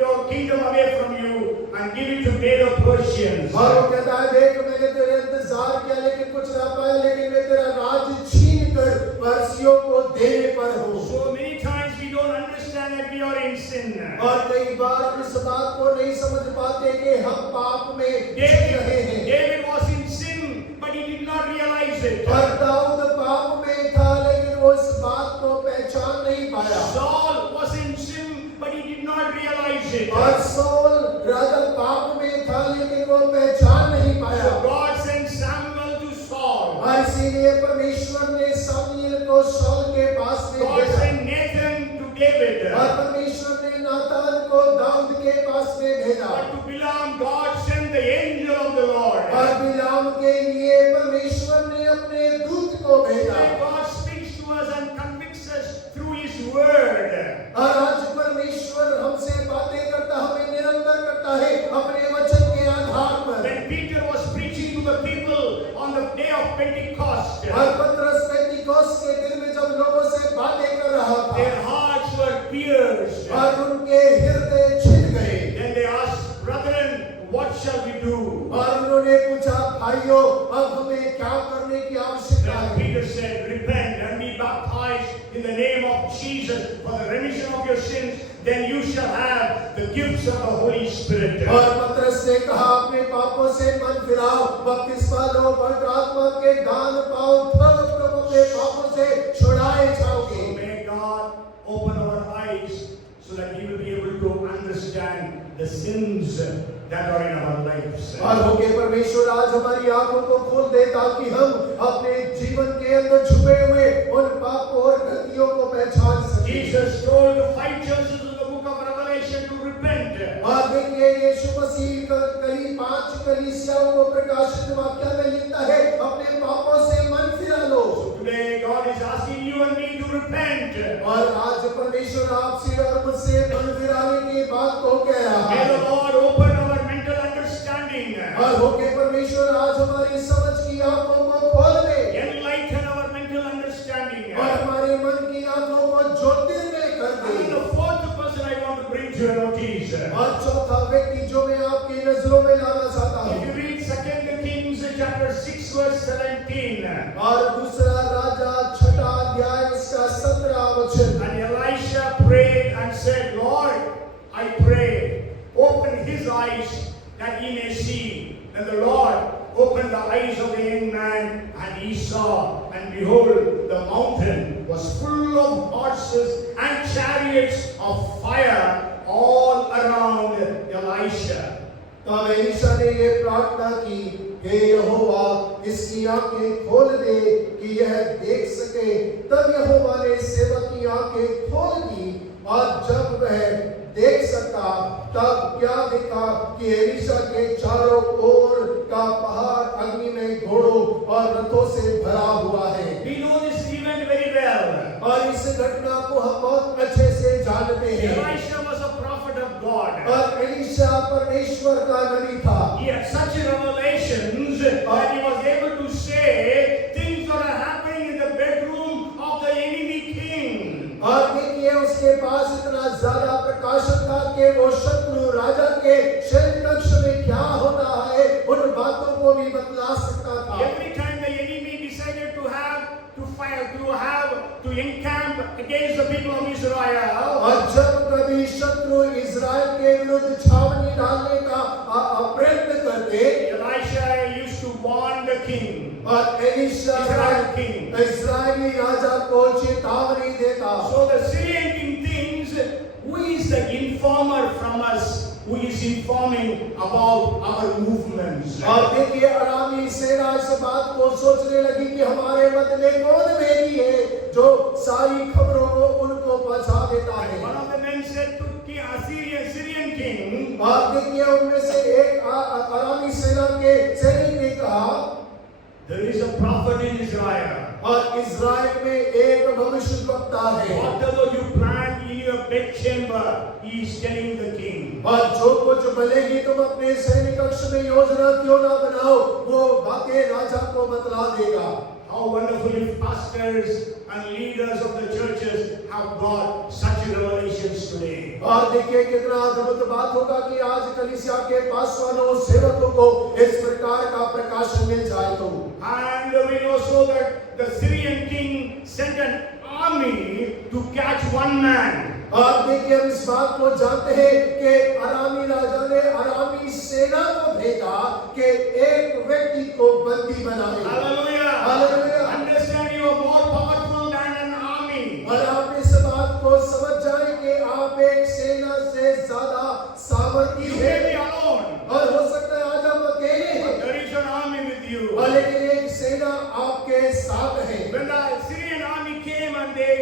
your kingdom away from you and give it to Medo Persians. और वो कहता है, देख मैंने तेरे इंतजार किया लेकिन कुछ ना पाया, लेकिन मैं तेरा राज छीन कर पर्सियों को देने पर हूँ। So many times we don't understand that we are in sin. और कई बार हम इस बात को नहीं समझ पाते कि हम पाप में जी रहे हैं। David was in sin, but he did not realize it. और दाऊद पाप में था लेकिन वो इस बात को पहचान नहीं पाया। Saul was in sin, but he did not realize it. और सौल राजा पाप में था लेकिन वो पहचान नहीं पाया। So God sent Samuel to Saul. और इसीलिए परमेश्वर ने शमूएल को सौल के पास में God भेजा। sent Nathan to David. और परमेश्वर ने नातान को दाऊद के पास में भेजा। But to Bilam, God sent the angel of the Lord. और बिलाम के लिए परमेश्वर ने अपने दूत को भेजा। Today God speaks to us and convicts us through His word. और आज परमेश्वर हमसे बातें करता, हमें निरंतर करता है अपने वचन के आधार पर। When Peter was preaching to the people on the day of Pentecost, और पतरस पेंतीकोस्त के दिन में जब लोगों से बातें कर रहा था, their hearts were pierced. और उनके हृदय छिद गए। Then they asked, "Brethren, what shall we do?" और उन्होंने पूछा, भाइयों अब हमें क्या करने की आवश्यकता Then है? Peter said, "Repent and be baptized in the name of Jesus for the remission of your sins. Then you shall have the gifts of the Holy Spirit." और पतरस ने कहा, अपने पापों से मन फिराओ, बपतिस्मा लो, पवित्र आत्मा के दान पाओ, तब तुम अपने पापों से छुड़ाए जाओगे। May God open our eyes so that we will be able to understand the sins that are in our lives. और होके परमेश्वर आज हमारी आंखों को खोल दे ताकि हम अपने जीवन के अंदर छुपे हुए उन पापों और गलतियों को पहचान सकें। Jesus told the 5 churches in the book of Revelation to repent. और देखिए, यीशु मसीह कली 5 कलीसियाओं को प्रकाशित वाक्य में लिखता है, अपने पापों से मन फिरा लो। Today God is asking you and me to repent. और आज परमेश्वर आपसे और मुझसे मन फिराने की बात को कह रहा May है। the Lord open our mental understanding. और होके परमेश्वर आज हमारी समझ की आंखों को खोल दे Enlighten our mental understanding. और हमारे मन की आंखों को ज्योतिर्मय कर And they. the fourth person I want to bring to your notice. और चौथा व्यक्ति जो मैं आपकी नजरों में लाना चाहता If you हूँ, read 2 Kings chapter 6 verse 17. और दूसरा राजा 6 अध्याय इसका 17 वचन। And Elisha prayed and said, "Lord, I pray, open his eyes that he may see." And the Lord opened the eyes of the young man, and he saw, and behold, the mountain was full of horses and chariots of fire all around Elisha. तब Elisha ने ये प्रार्थना की, हे यहोवा इसकी आंखें खोल दे कि यह देख सके। तब यहोवा ने सेवक की आंखें खोल दी, और जब वह देख सका तब क्या देखा कि एलीशा के चारों ओर का पहाड़ अग्नि में घोड़ों और रथों से भरा हुआ है। We know this event very well. और इस घटना को हम बहुत अच्छे से जानते हैं। Elisha was a prophet of God. और एलीशा परमेश्वर का नबी था। He had such revelations that he was able to say things that are happening in the bedroom of the enemy king. और देखिए, उसके पास इतना ज्यादा प्रकाशन था कि वो शत्रु राजा के शयन कक्ष में क्या हो रहा है उन बातों को भी बतला सकता था। Every time the enemy decided to encamp against the people of Israel, और जब कभी शत्रु इजराइल के विरुद्ध छावनी डालने का प्रयत्न करते, Elisha used to warn the king. और एलीशा Israel king. इजरायली राजा को चेतावनी देता। So the Syrian informer from us who is informing about our movements. और देखिए अरामी सेना इस बात को सोचने लगी कि हमारे मध्य में कौन भेदी है जो सारी खबरों को उनको पहुंचा देता है। One of the men said to the Syrian king, और देखिए उनमें से एक अरामी सेना के सैनिक ने कहा, there is a prophet in Israel. और इज़राइल में एक भविष्यद्वक्ता है। Whatever you plan in your bedchamber, he is telling the king. और जो कुछ भले ही तुम अपने सैन्य कक्ष में योजना क्यों ना बनाओ, वो बातें राजा को बतला देगा। How wonderful if pastors and leaders of the churches have got such revelations today. और देखिए कितना अद्भुत बात होगा कि आज कलीसिया के पासवानों सेवकों को इस प्रकार का प्रकाशन मिल जाए तो। And we know so that the Syrian king sent an army to catch one man. और देखिए हम इस बात को जानते हैं कि अरामी राजा ने अरामी सेना को भेजा कि एक व्यक्ति को बंदी बनाए। Hallelujah. Hallelujah. Understand, you are more powerful than an army. और आप इस बात को समझ जाए कि आप एक सेना से ज्यादा सामर्थी You may हैं। be alone, और हो सकता है आज हम अकेले हैं, but there is an army with you. और लेकिन एक सेना आपके साथ है। When the Syrian army came and they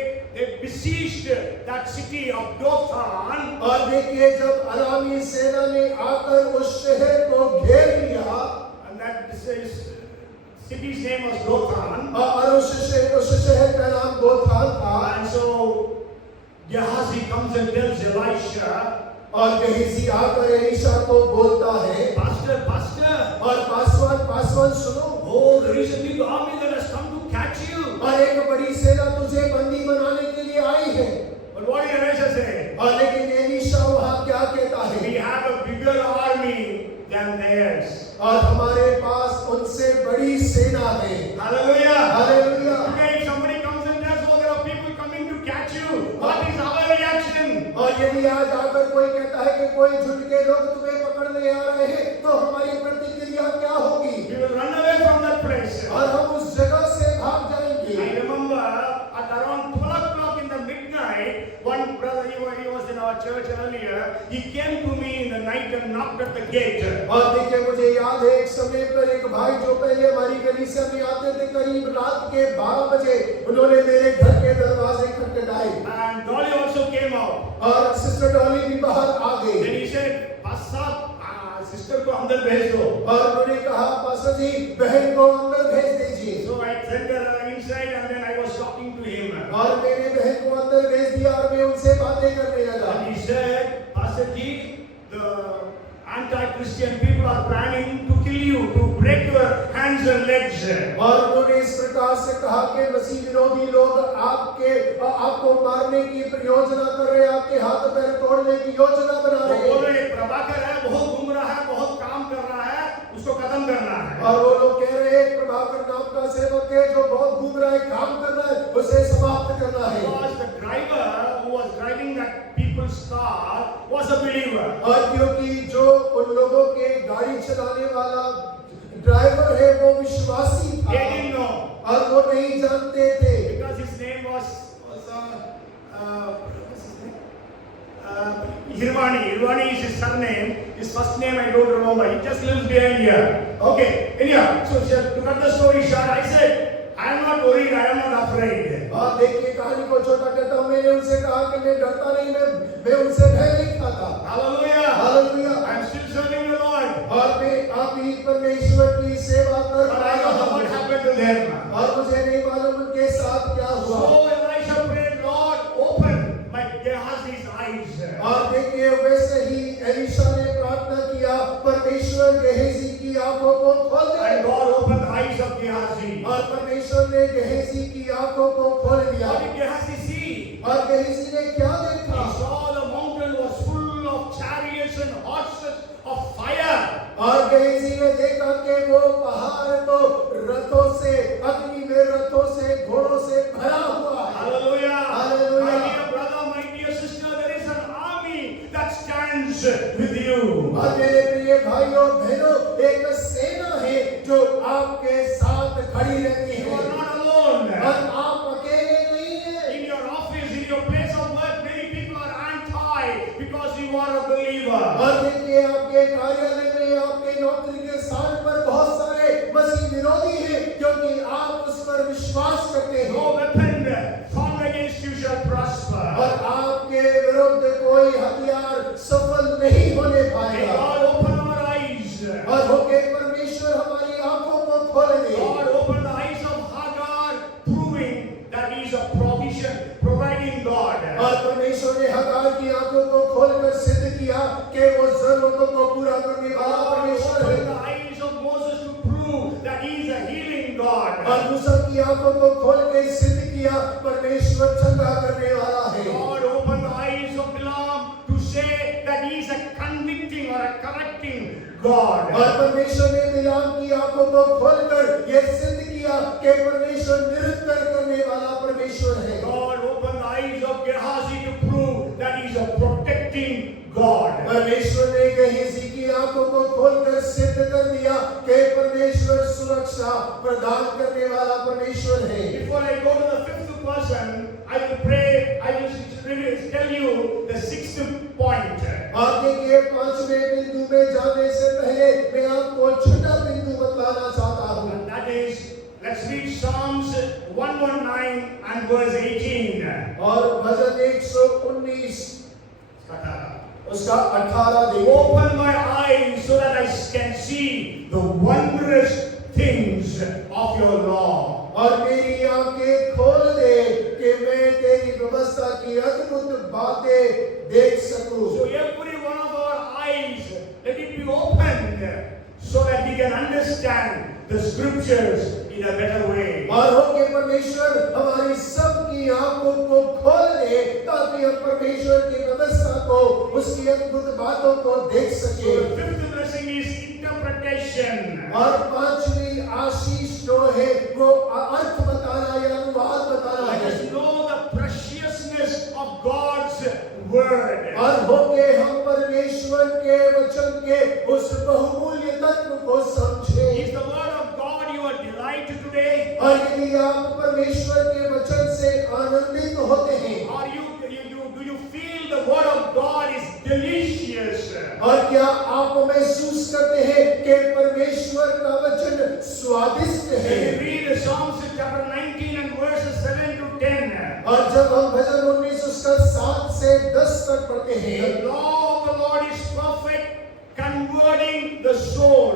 besieged that city of Dothan, और देखिए जब अरामी सेना ने आकर उस शहर को घेर लिया, and that city's name was Dothan, और उस शहर का नाम दोथान था। and so Gehazi comes and tells Elisha, और गेहजी आकर एलीशा को बोलता है, Pastor, और पासवान सुनो, oh, there is a big army that has come to catch you. और एक बड़ी सेना तुझे बंदी बनाने के लिए आई है। But what did Elisha say? और लेकिन एलीशा वहाँ क्या कहता We है, have a bigger army than theirs. और हमारे पास उनसे बड़ी सेना है। Hallelujah. Hallelujah. Today, if somebody comes and tells, oh, there are people coming to catch you, what is our reaction? और यदि आज आकर कोई कहता है कि कोई झुंड के लोग तुम्हें पकड़ने आ रहे हैं, तो हमारी प्रतिक्रिया क्या होगी? We will run away from that place. और हम उस जगह से भाग जाएंगे। I remember at around 12 o'clock in the midnight, one brother, he was in our church earlier, he came to me in the night and knocked at the gate. और देखिए मुझे याद है एक समय पर एक भाई जो पहले हमारी कलीसिया में आते थे, करीब रात के 12 बजे उन्होंने मेरे घर के दरवाजे खटखटाए। And Dolly also came out. और सिस्टर डॉली भी बाहर आ गई। Then he said, Pastor, sister को अंदर भेज दो. और उन्होंने कहा, पास्टर जी बहन को अंदर भेज दीजिए। So I sent her inside and then I was talking to him. और मैंने बहन को अंदर भेज दिया और मैं उनसे बातें करने लगा। And he said, Pastor Ji, the anti-Christian people are planning to kill you, to break your hands and legs. और उन्होंने इस प्रकार से कहा कि मसीह विरोधी लोग आपको मारने की योजना कर रहे हैं, आपके हाथ पैर तोड़ने की योजना बना वो रहे बोल हैं। रहे प्रभाकर है, बहुत घूम रहा है, बहुत काम कर रहा है, उसको खत्म करना है. और वो लोग कह रहे हैं प्रभाकर नाम का सेवक है जो बहुत घूम रहा है, काम कर रहा है, उसे समाप्त करना है। Because the driver who was driving that people's car was a believer. और क्योंकि जो उन लोगों के गाड़ी चलाने वाला ड्राइवर है वो विश्वासी था, They didn't know. और वो नहीं जानते थे Because his name was Hirvani. Hirvani is his surname. His first name I don't remember. He just lives behind here. Okay. Anyhow, so to cut the story short, I said, I am not worried. I am not afraid. आप देखिए कहानी को छोटा करता हूँ। मैंने उनसे कहा कि मैं डरता नहीं, मैं उनसे भय नहीं खाता। Hallelujah. Hallelujah. I am still serving the Lord. और मैं आप ही परमेश्वर की सेवा कर But रहा I don't know हूँ। what happened to them. और मुझे नहीं मालूम उनके साथ क्या हुआ। So Elisha prayed, Lord, open my Gehazi's eyes. और देखिए वैसे ही एलीशा ने प्रार्थना किया, परमेश्वर गेहजी की आंखों को खोल दे। And God opened the eyes of Gehazi. और परमेश्वर ने गेहजी की आंखों को खोल दिया। What did Gehazi see? और गेहजी ने क्या देखा? He saw the mountain was full of chariots and horses of fire. और गेहजी ने देखा कि वो पहाड़ तो रथों से, अग्नि में रथों से, घोड़ों से भरा हुआ है। Hallelujah. Hallelujah. My dear brother, my dear sister, there is an army that stands with you. और मेरे प्रिय भाइयों बहनों, एक सेना है जो आपके साथ खड़ी रहती You are है not alone. और आप अकेले नहीं हैं। In your office, in your place of work, many people are anti. Why? Because you are a believer. और देखिए आपके कार्यालय में आपके नौकरी के स्थान पर बहुत सारे मसीह विरोधी हैं क्योंकि आप उस पर विश्वास करते हैं। No weapon formed against you shall prosper. और आपके विरुद्ध कोई हथियार सफल नहीं होने May पाएगा। God open our eyes. और होके परमेश्वर हमारी आंखों को खोल दे। God opened the eyes of Hagar, proving that He is a providing God. और परमेश्वर ने हगार की आंखों को खोलकर सिद्ध किया कि वो जरूरतों को पूरा करने वाला God परमेश्वर opened है। the eyes of Moses to prove that He is a healing God. और मूसा की आंखों को खोल के सिद्ध किया परमेश्वर चंगा करने वाला है। God opened the eyes of Balaam to say that He is a convicting or a correcting God. और परमेश्वर ने बिलाम की आंखों को खोलकर यह सिद्ध किया कि परमेश्वर निरंतर करने वाला परमेश्वर है। God opened the eyes of Gehazi to prove that He is a protecting God. परमेश्वर ने गेहजी की आंखों को खोलकर सिद्ध कर दिया कि परमेश्वर सुरक्षा प्रदान करने वाला परमेश्वर है। Before I go to the fifth person, I will pray. I will really tell you the sixth point. आगे के पांचवें बिंदु में जाने से पहले मैं आपको छठा बिंदु बताना चाहता हूँ। And that is, let's read Psalms 119 and verse 18. और भजन 119 उसका 18 देखो। Open my eyes so that I can see the wondrous things of your law. और मेरी आंखें खोल दे कि मैं तेरी व्यवस्था की अद्भुत बातें देख सकूं। So every one of our eyes, let it be opened so that we can understand the scriptures in a better way. और हो के परमेश्वर हमारी सबकी आंखों को खोल दे ताकि हम परमेश्वर की व्यवस्था को उसकी अद्भुत बातों को देख So सके। the fifth blessing is interpretation. और पांचवी आशीष जो है वो अर्थ बताना या अनुवाद बताना Let है। us know the preciousness of God's word. और होके हम परमेश्वर के वचन के उस बहुमूल्य तत्व को समझे। Is the word of God your delight today? और यदि आप परमेश्वर के वचन से आनंदित होते हैं Do you feel the word of God is delicious? और क्या आप महसूस करते हैं कि परमेश्वर का वचन स्वादिष्ट When है। you read Psalms chapter 19 and verses 7 to 10, और जब हम भजन 19 उसका 7 से 10 तक पढ़ते हैं the law of the Lord is perfect, converting the soul.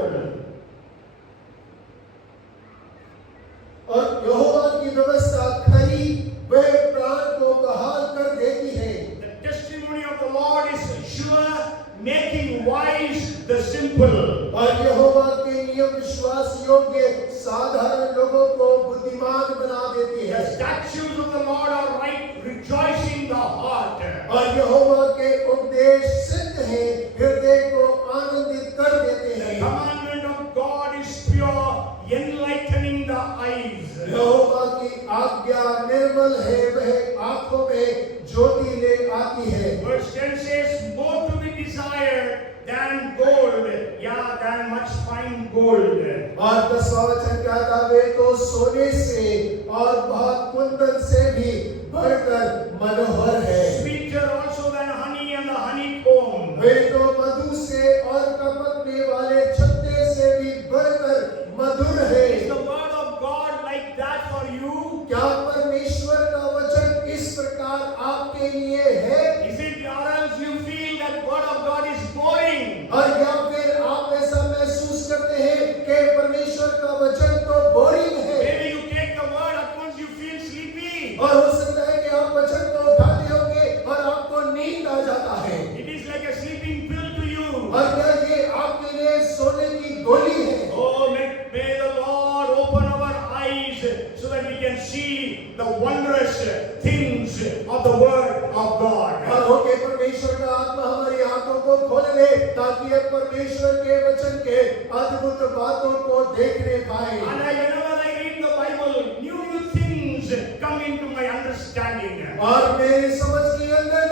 और यहोवा की व्यवस्था खरी वह प्राण को बहाल कर देती है। The testimony of the Lord is sure, making wise the simple. और यहोवा के नियम विश्वास योग्य साधारण लोगों को बुद्धिमान बना देती The है। statutes of the Lord are right, rejoicing the heart. और यहोवा के उपदेश सिद्ध हैं, हृदय को आनंदित कर देते The हैं। commandment of God is pure, enlightening the eyes. यहोवा की आज्ञा निर्मल है, वह आंखों में ज्योति ले आती है। Verse 10 says, more to be desired than gold, yeah, than much fine gold. और 10वां वचन कहता है वे तो सोने से और बहुत कुंदन से भी बढ़कर मनोहर है। Sweeter also than honey and the honeycomb. वे तो मधु से और कपकने वाले छत्ते से भी बढ़कर मधुर है। Is the word of God like that for you? क्या परमेश्वर का वचन इस प्रकार आपके लिए है? Is it, or else you feel that word of God is boring? और या फिर आप ऐसा महसूस करते हैं कि परमेश्वर का वचन तो बोरिंग है। Maybe you take the word, at once you feel sleepy. और हो सकता है कि आप वचन को उठाते होंगे और आपको नींद आ जाता है। It is like a sleeping pill to you. और क्या ये आपके लिए सोने की गोली है? Oh, may the Lord open our eyes so that we can see the wondrous things of the Word of God. और होके परमेश्वर का आत्मा हमारी आंखों को खोल दे ताकि हम परमेश्वर के वचन के अद्भुत बातों को देखने पाए। And whenever I read the Bible, new things come into my understanding. और मेरी समझ के अंदर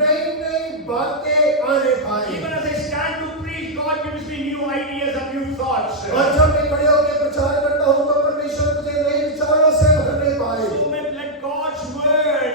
नई बातें आने पाई। Even as I stand to preach, God gives me new ideas and new thoughts. और जब मैं खड़े होकर प्रचार करता हूँ तो परमेश्वर मुझे नए विचारों से भरने पाए। So let God's word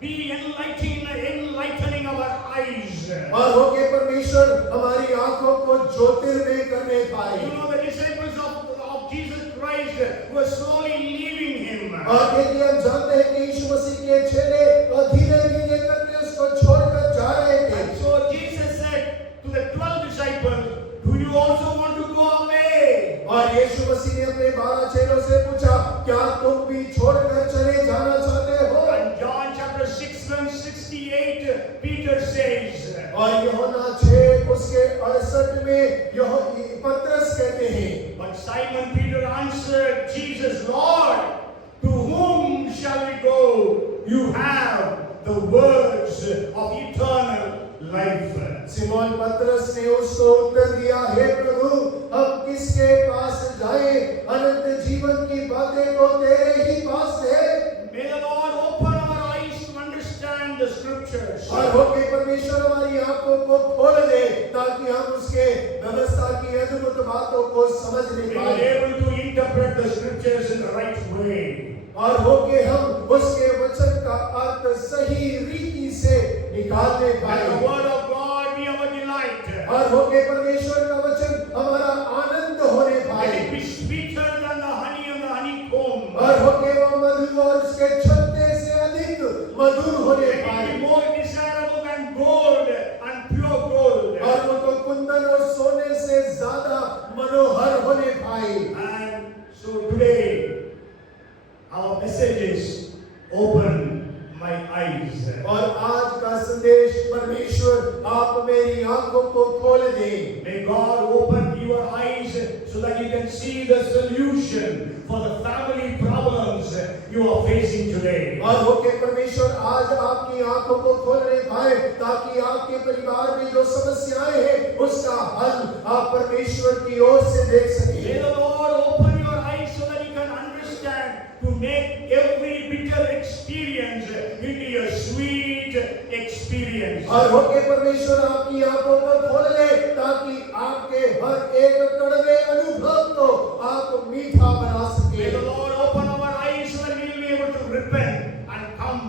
be enlightening our eyes. और हो के परमेश्वर हमारी आंखों को ज्योतिर्मय करने पाए। You know the disciples of Jesus Christ were slowly leaving him. और देखिए हम जानते हैं कि यीशु मसीह के चेले धीरे धीरे करके उसको छोड़कर जा रहे थे। And so Jesus said to the 12 disciples, do you also want to go away? और यीशु मसीह ने अपने 12 चेलों से पूछा, क्या तुम भी छोड़कर चले जाना चाहते हो? And John chapter 6 verse 68, Peter says, और यूहन्ना 6 उसके 68 में पतरस कहते हैं, but Simon Peter answered Jesus, Lord, to whom shall we go? You have the words of eternal life. सिमोन पतरस ने उसको उत्तर दिया, हे प्रभु, हम किसके पास जाएं? अनंत जीवन की बातें तो तेरे ही पास है। May the Lord open our eyes to understand the scriptures. और हो के परमेश्वर हमारी आंखों को खोल दे ताकि हम उसके व्यवस्था की अद्भुत बातों को समझने We are पाए able to interpret the scriptures in the right way. और हो के हम उसके वचन का अर्थ सही रीति से निकालने May the पाए word of God be our delight. और हो के परमेश्वर का वचन हमारा आनंद होने May पाए it be sweeter than the honey and the honeycomb. और हो के वो मधु और उसके छत्ते से अधिक मधुर होने May it पाए be more desirable than gold and pure gold. और वो तो कुंदन और सोने से ज्यादा मनोहर होने पाए। And so today, our message is open my eyes. और आज का संदेश परमेश्वर आप मेरी आंखों को खोल दे। May God open your eyes so that you can see the solution for the family problems you are facing today. और हो के परमेश्वर आज आपकी आंखों को खोलने पाए ताकि आपके परिवार में जो समस्याएं हैं उसका हल आप परमेश्वर की ओर से देख May सकें। the Lord open your eyes so that you can understand to make every bitter experience into a sweet experience. और हो के परमेश्वर आपकी आंखों को खोल ले ताकि आपके हर एक कड़वे अनुभव को आप मीठा बना May the सकें। Lord open our eyes so that we will be able to repent and come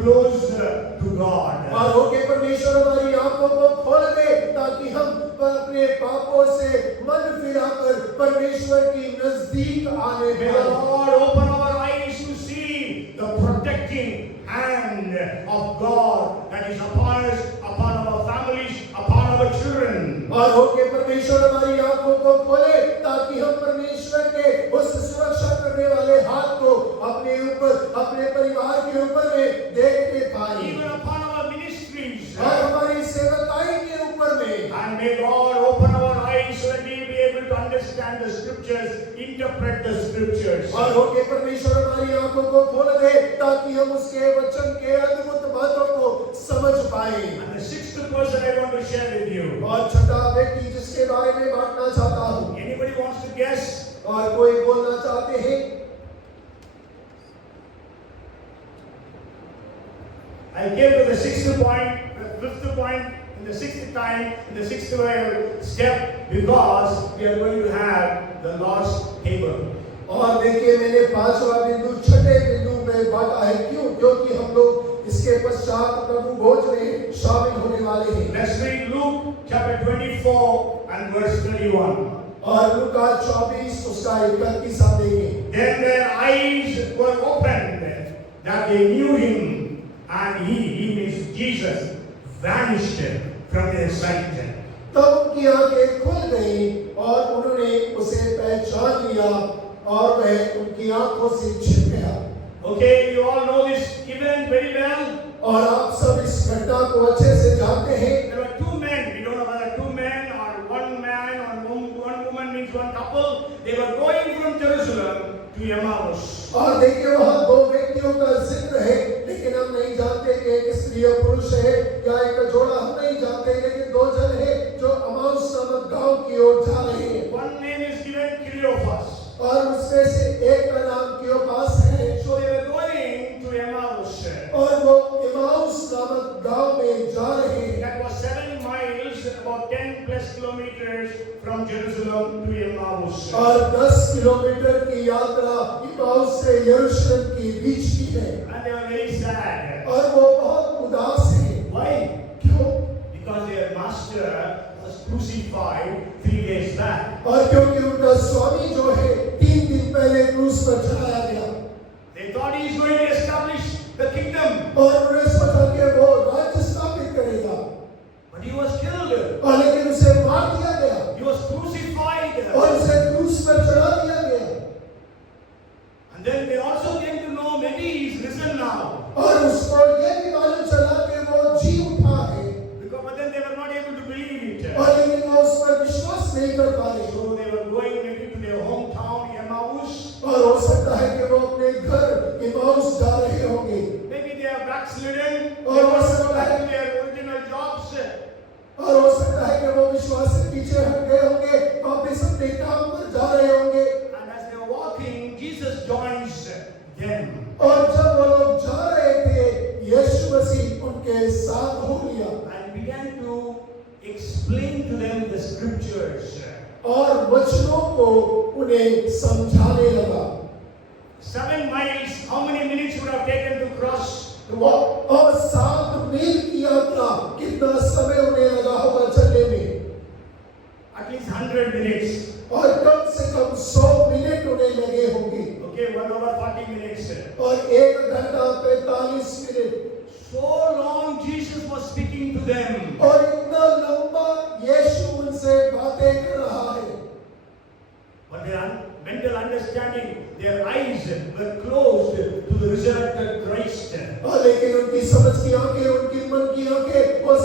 closer to God. और हो के परमेश्वर हमारी आंखों को खोल दे ताकि हम अपने पापों से मन फिराकर परमेश्वर की नजदीक आने May the Lord open our eyes to see the protecting hand of God that is upon us, upon our families, upon our children. और हो के परमेश्वर हमारी आंखों को खोले ताकि हम परमेश्वर के उस सुरक्षा करने वाले हाथ को अपने ऊपर अपने परिवार के ऊपर में देखने पाए Even upon our ministries. और हमारी सेवकाई के ऊपर में। And may God open our eyes so that we will be able to understand the scriptures, interpret the scriptures. और हो के परमेश्वर हमारी आंखों को खोल दे ताकि हम उसके वचन के अद्भुत बातों को समझ पाए। And the sixth person I want to share with you. और छठा व्यक्ति जिसके बारे में बांटना चाहता हूँ Anybody wants to guess? और कोई बोलना चाहते हैं? I came to the sixth point, the fifth point, in the sixth time, in the sixth step, because we are going to have the Lord's table. और देखिए मैंने पांचवा बिंदु छठे बिंदु में बांटा है क्यों? क्योंकि हम लोग इसके पश्चात प्रभु भोज में शामिल होने वाले हैं। Let's read Luke chapter 24 and verse 31. और लूका 24 उसका 31 आप देखें। Then their eyes were opened that they knew him, and he means Jesus, vanished from their sight. तब उनकी आंखें खुल गईं और उन्होंने उसे पहचान लिया और वह उनकी आंखों से छिप गया। Okay, you all know this event very well. और आप सब इस घटना को अच्छे से जानते हैं। There were two men. We don't know whether two men or one man or one woman means one couple. They were going from Jerusalem to Emmaus. और देखिए वहाँ दो व्यक्तियों का जिक्र है लेकिन हम नहीं जानते कि एक स्त्री और पुरुष है या एक जोड़ा हम नहीं जानते लेकिन दो जन है जो अमाउस नामक गांव की ओर जा रहे हैं। One name is given Cleophas. और उसमें से एक का नाम क्लियोपास है। So they were going to Emmaus. और वो इमाउस नामक गांव में जा रहे हैं। That was 7 miles, about 10 plus kilometers from Jerusalem to Emmaus. और 10 किलोमीटर की यात्रा इमाउस से यरूशलेम के बीच की है। And they were very sad. और वो बहुत उदास हैं। Why? क्यों? master was crucified 3 days back. और क्योंकि उनका स्वामी जो है 3 दिन पहले क्रूस पर चढ़ाया गया, They thought he is going to establish the kingdom, और उन्हें सोचा कि वो राज्य स्थापित करेगा, but he was killed. और लेकिन उसे मार दिया गया He was crucified. और उसे क्रूस पर चढ़ा दिया गया। And then they also came to know maybe he is risen now. और उसको ये भी मालूम चला कि वो जी उठा है, But then they were not able to believe it. और लेकिन वो उस पर विश्वास नहीं कर पा रहे। So they were going maybe to their hometown, Emmaus. और हो सकता है कि वो अपने घर इमाउस जा रहे होंगे, Maybe they are backslidden. They और हो want to सकता go back है to their original jobs. और हो सकता है कि वो विश्वास से पीछे हट गए होंगे, वापस अपने काम पर जा रहे होंगे। And as they were walking, Jesus joins them. और जब वो लोग जा रहे थे, यीशु मसीह उनके साथ हो लिया And began to explain to them the scriptures. और वचनों को उन्हें समझाने लगा। 7 miles, how many minutes would have taken to cross the walk? और 7 मील की यात्रा कितना समय उन्हें लगा होगा चलने में? At least 100 minutes. और कम से कम 100 मिनट उन्हें लगे होंगे। Okay, 1 hour 40 minutes. और 1 घंटा 45 minute. So long Jesus was speaking to them. और इतना लंबा यीशु उनसे बातें कर रहा है। But their mental understanding, their eyes were closed to the resurrected Christ. और लेकिन उनकी समझ की आंखें, उनकी मन की आंखें उस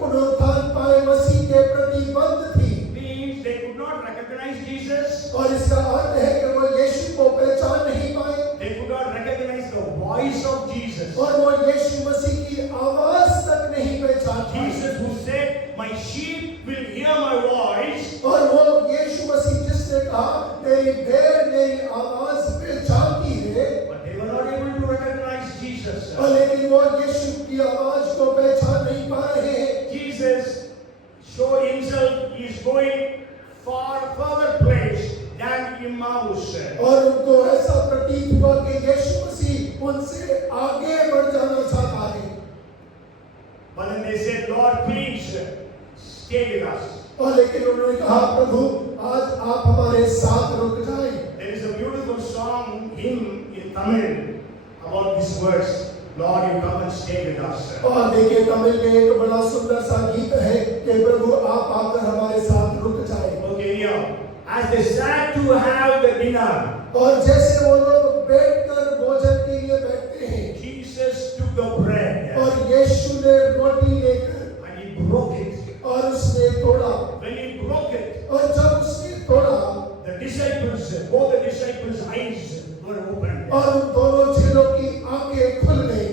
पुनरुत्थान पाए मसीह के प्रति बंद थी। Means they could not recognize Jesus. और इसका अर्थ है कि वो यीशु को पहचान नहीं पाए, They could not recognize the voice of Jesus. और वो यीशु मसीह की आवाज तक नहीं पहचान पाए। Jesus who said, "My sheep will hear my voice." और वो यीशु मसीह जिसने कहा, मेरी भेड़ मेरी आवाज पहचानती है, But they were not able to recognize Jesus. और लेकिन वो यीशु की आवाज को पहचान नहीं पा रहे हैं। Jesus showed himself he is going far further place than Emmaus. और उनको ऐसा प्रतीत हुआ कि यीशु मसीह उनसे आगे बढ़ जाना चाहता है। But then they said, "Lord, please stay with us." और लेकिन उन्होंने कहा, प्रभु आज आप हमारे साथ रुक जाएं। There is a beautiful song, hymn in Tamil about this verse. Lord, you come and stay with us. और देखिए तमिल में एक बड़ा सुंदर सा गीत है कि प्रभु आप आकर हमारे साथ रुक जाएं। Okay, now, as they sat to have the dinner, और जैसे वो लोग बैठकर भोजन के लिए बैठते हैं, Jesus took the bread और यीशु ने रोटी लेकर and he broke it. और उसने तोड़ा, When he broke it, और जब उसने तोड़ा, the disciples, both the disciples' eyes were opened. और उन दोनों चेलों की आंखें खुल गई,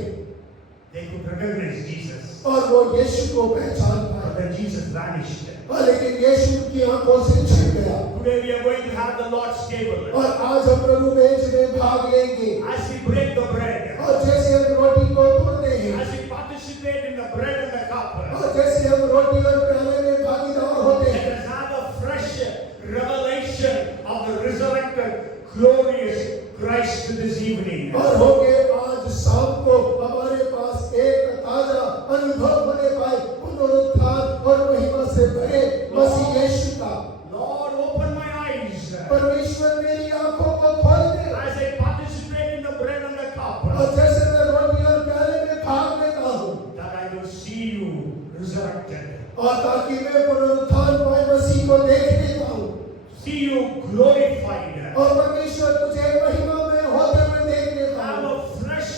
They could recognize Jesus. और वो यीशु को पहचान पाए। But then Jesus vanished. और लेकिन यीशु की आंखों से छिप गया। Today we are going to have the Lord's table. और आज हम प्रभु मेज में भाग लेंगे, As we break the bread, और जैसे हम रोटी को तोड़ते हैं, as we participate in the bread and the cup, और जैसे हम रोटी और प्याले में भागीदार होते let हैं, us have a fresh revelation of the resurrected, glorious Christ this evening. और हो गए आज शाम को हमारे पास एक ताजा अनुभव होने पाए पुनरुत्थान और महिमा से भरे मसीह यीशु का। Lord, open my eyes परमेश्वर मेरी आंखों को खोल दे, as I participate in the bread and the cup, और जैसे मैं रोटी और प्याले में भाग लेता हूँ, that I will see you resurrected, और ताकि मैं पुनरुत्थान पाए मसीह को देख लेता हूँ, see you glorified, और परमेश्वर तुझे महिमा में होते हुए देख लेता have हूँ, a fresh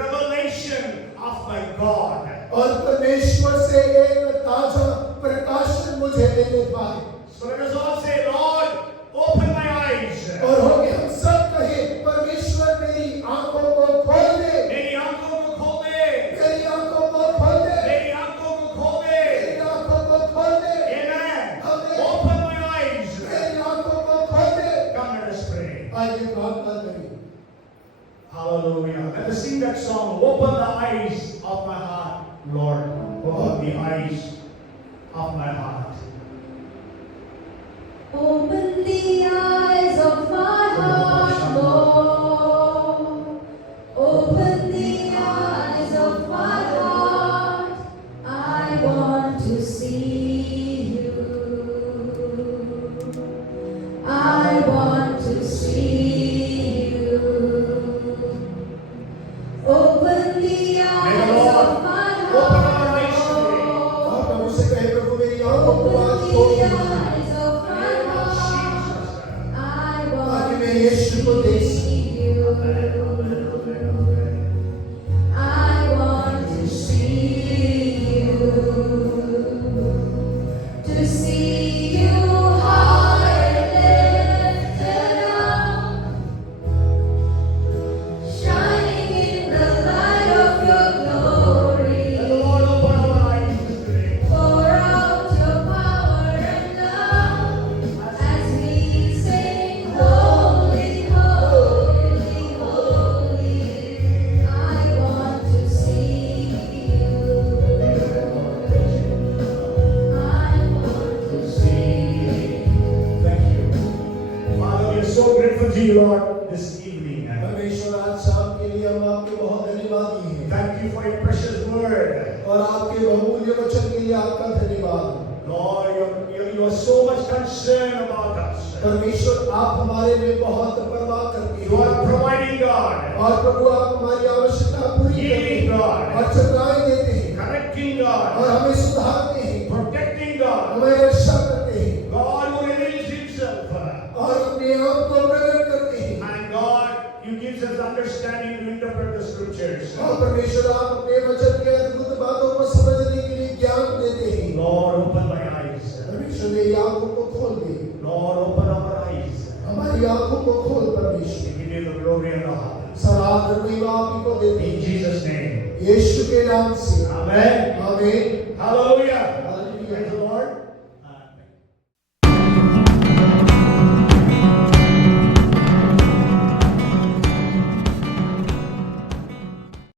revelation of my God. और परमेश्वर से एक ताजा प्रकाशन मुझे मिलने पाए। So let us all say, Lord, open my eyes. और हो गए हम सब कहें, परमेश्वर मेरी आंखों को खोल दे, मेरी आंखों को खोल दे, मेरी आंखों को खोल दे, मेरी आंखों को खोल दे. मेरी आंखों को खोल दे, Amen. Amen. Open my eyes. मेरी आंखों को खोल दे। Come, let us pray. आइए प्रार्थना करें। Hallelujah. Let us sing that song. Open the eyes of my heart, Lord. Open the eyes of my heart. Open the eyes of my heart, Lord. Open the eyes of my heart. I want to see हमसे कहे प्रभु मेरी आंखों को आज खोल the दो, eyes of my heart. I ताकि want मैं to यीशु को देख see you. I want to see you. To see you high and lifted up, shining in the light of your glory. And the Lord open our eyes today. Pour out your power and love as we sing, holy, holy, holy. I want to see you. I want to see you. Thank you. Father, we are so grateful to you, Lord, this evening. परमेश्वर आज शाम के लिए हम आपके बहुत धन्यवादी हैं Thank you for your precious word. और आपके बहुमूल्य वचन के लिए आपका धन्यवाद। Lord, you are so much concerned about us. परमेश्वर आप हमारे लिए बहुत परवाह करते You हैं are providing God, और प्रभु आप हमारी आवश्यकता पूरी करते healing हैं God, और चंगाई देते हैं correcting और God, हमें सुधारते हैं, protecting God. हमें रक्षा करते हैं God who reveals Himself. और अपने आप को प्रकट करते हैं। And God, you gives us understanding to interpret the scriptures. और परमेश्वर आप अपने वचन के अद्भुत बातों को समझने के लिए ज्ञान देते हैं। Lord, open my eyes. परमेश्वर मेरी आंखों को खोल दे, Lord, open our eyes. हमारी आंखों को खोल परमेश्वर। We give you the glory and the honor. सराहना महिमा आप ही को देते In हैं Jesus' name. यीशु के नाम से Amen. आमीन। Hallelujah. Hallelujah. Praise the Lord.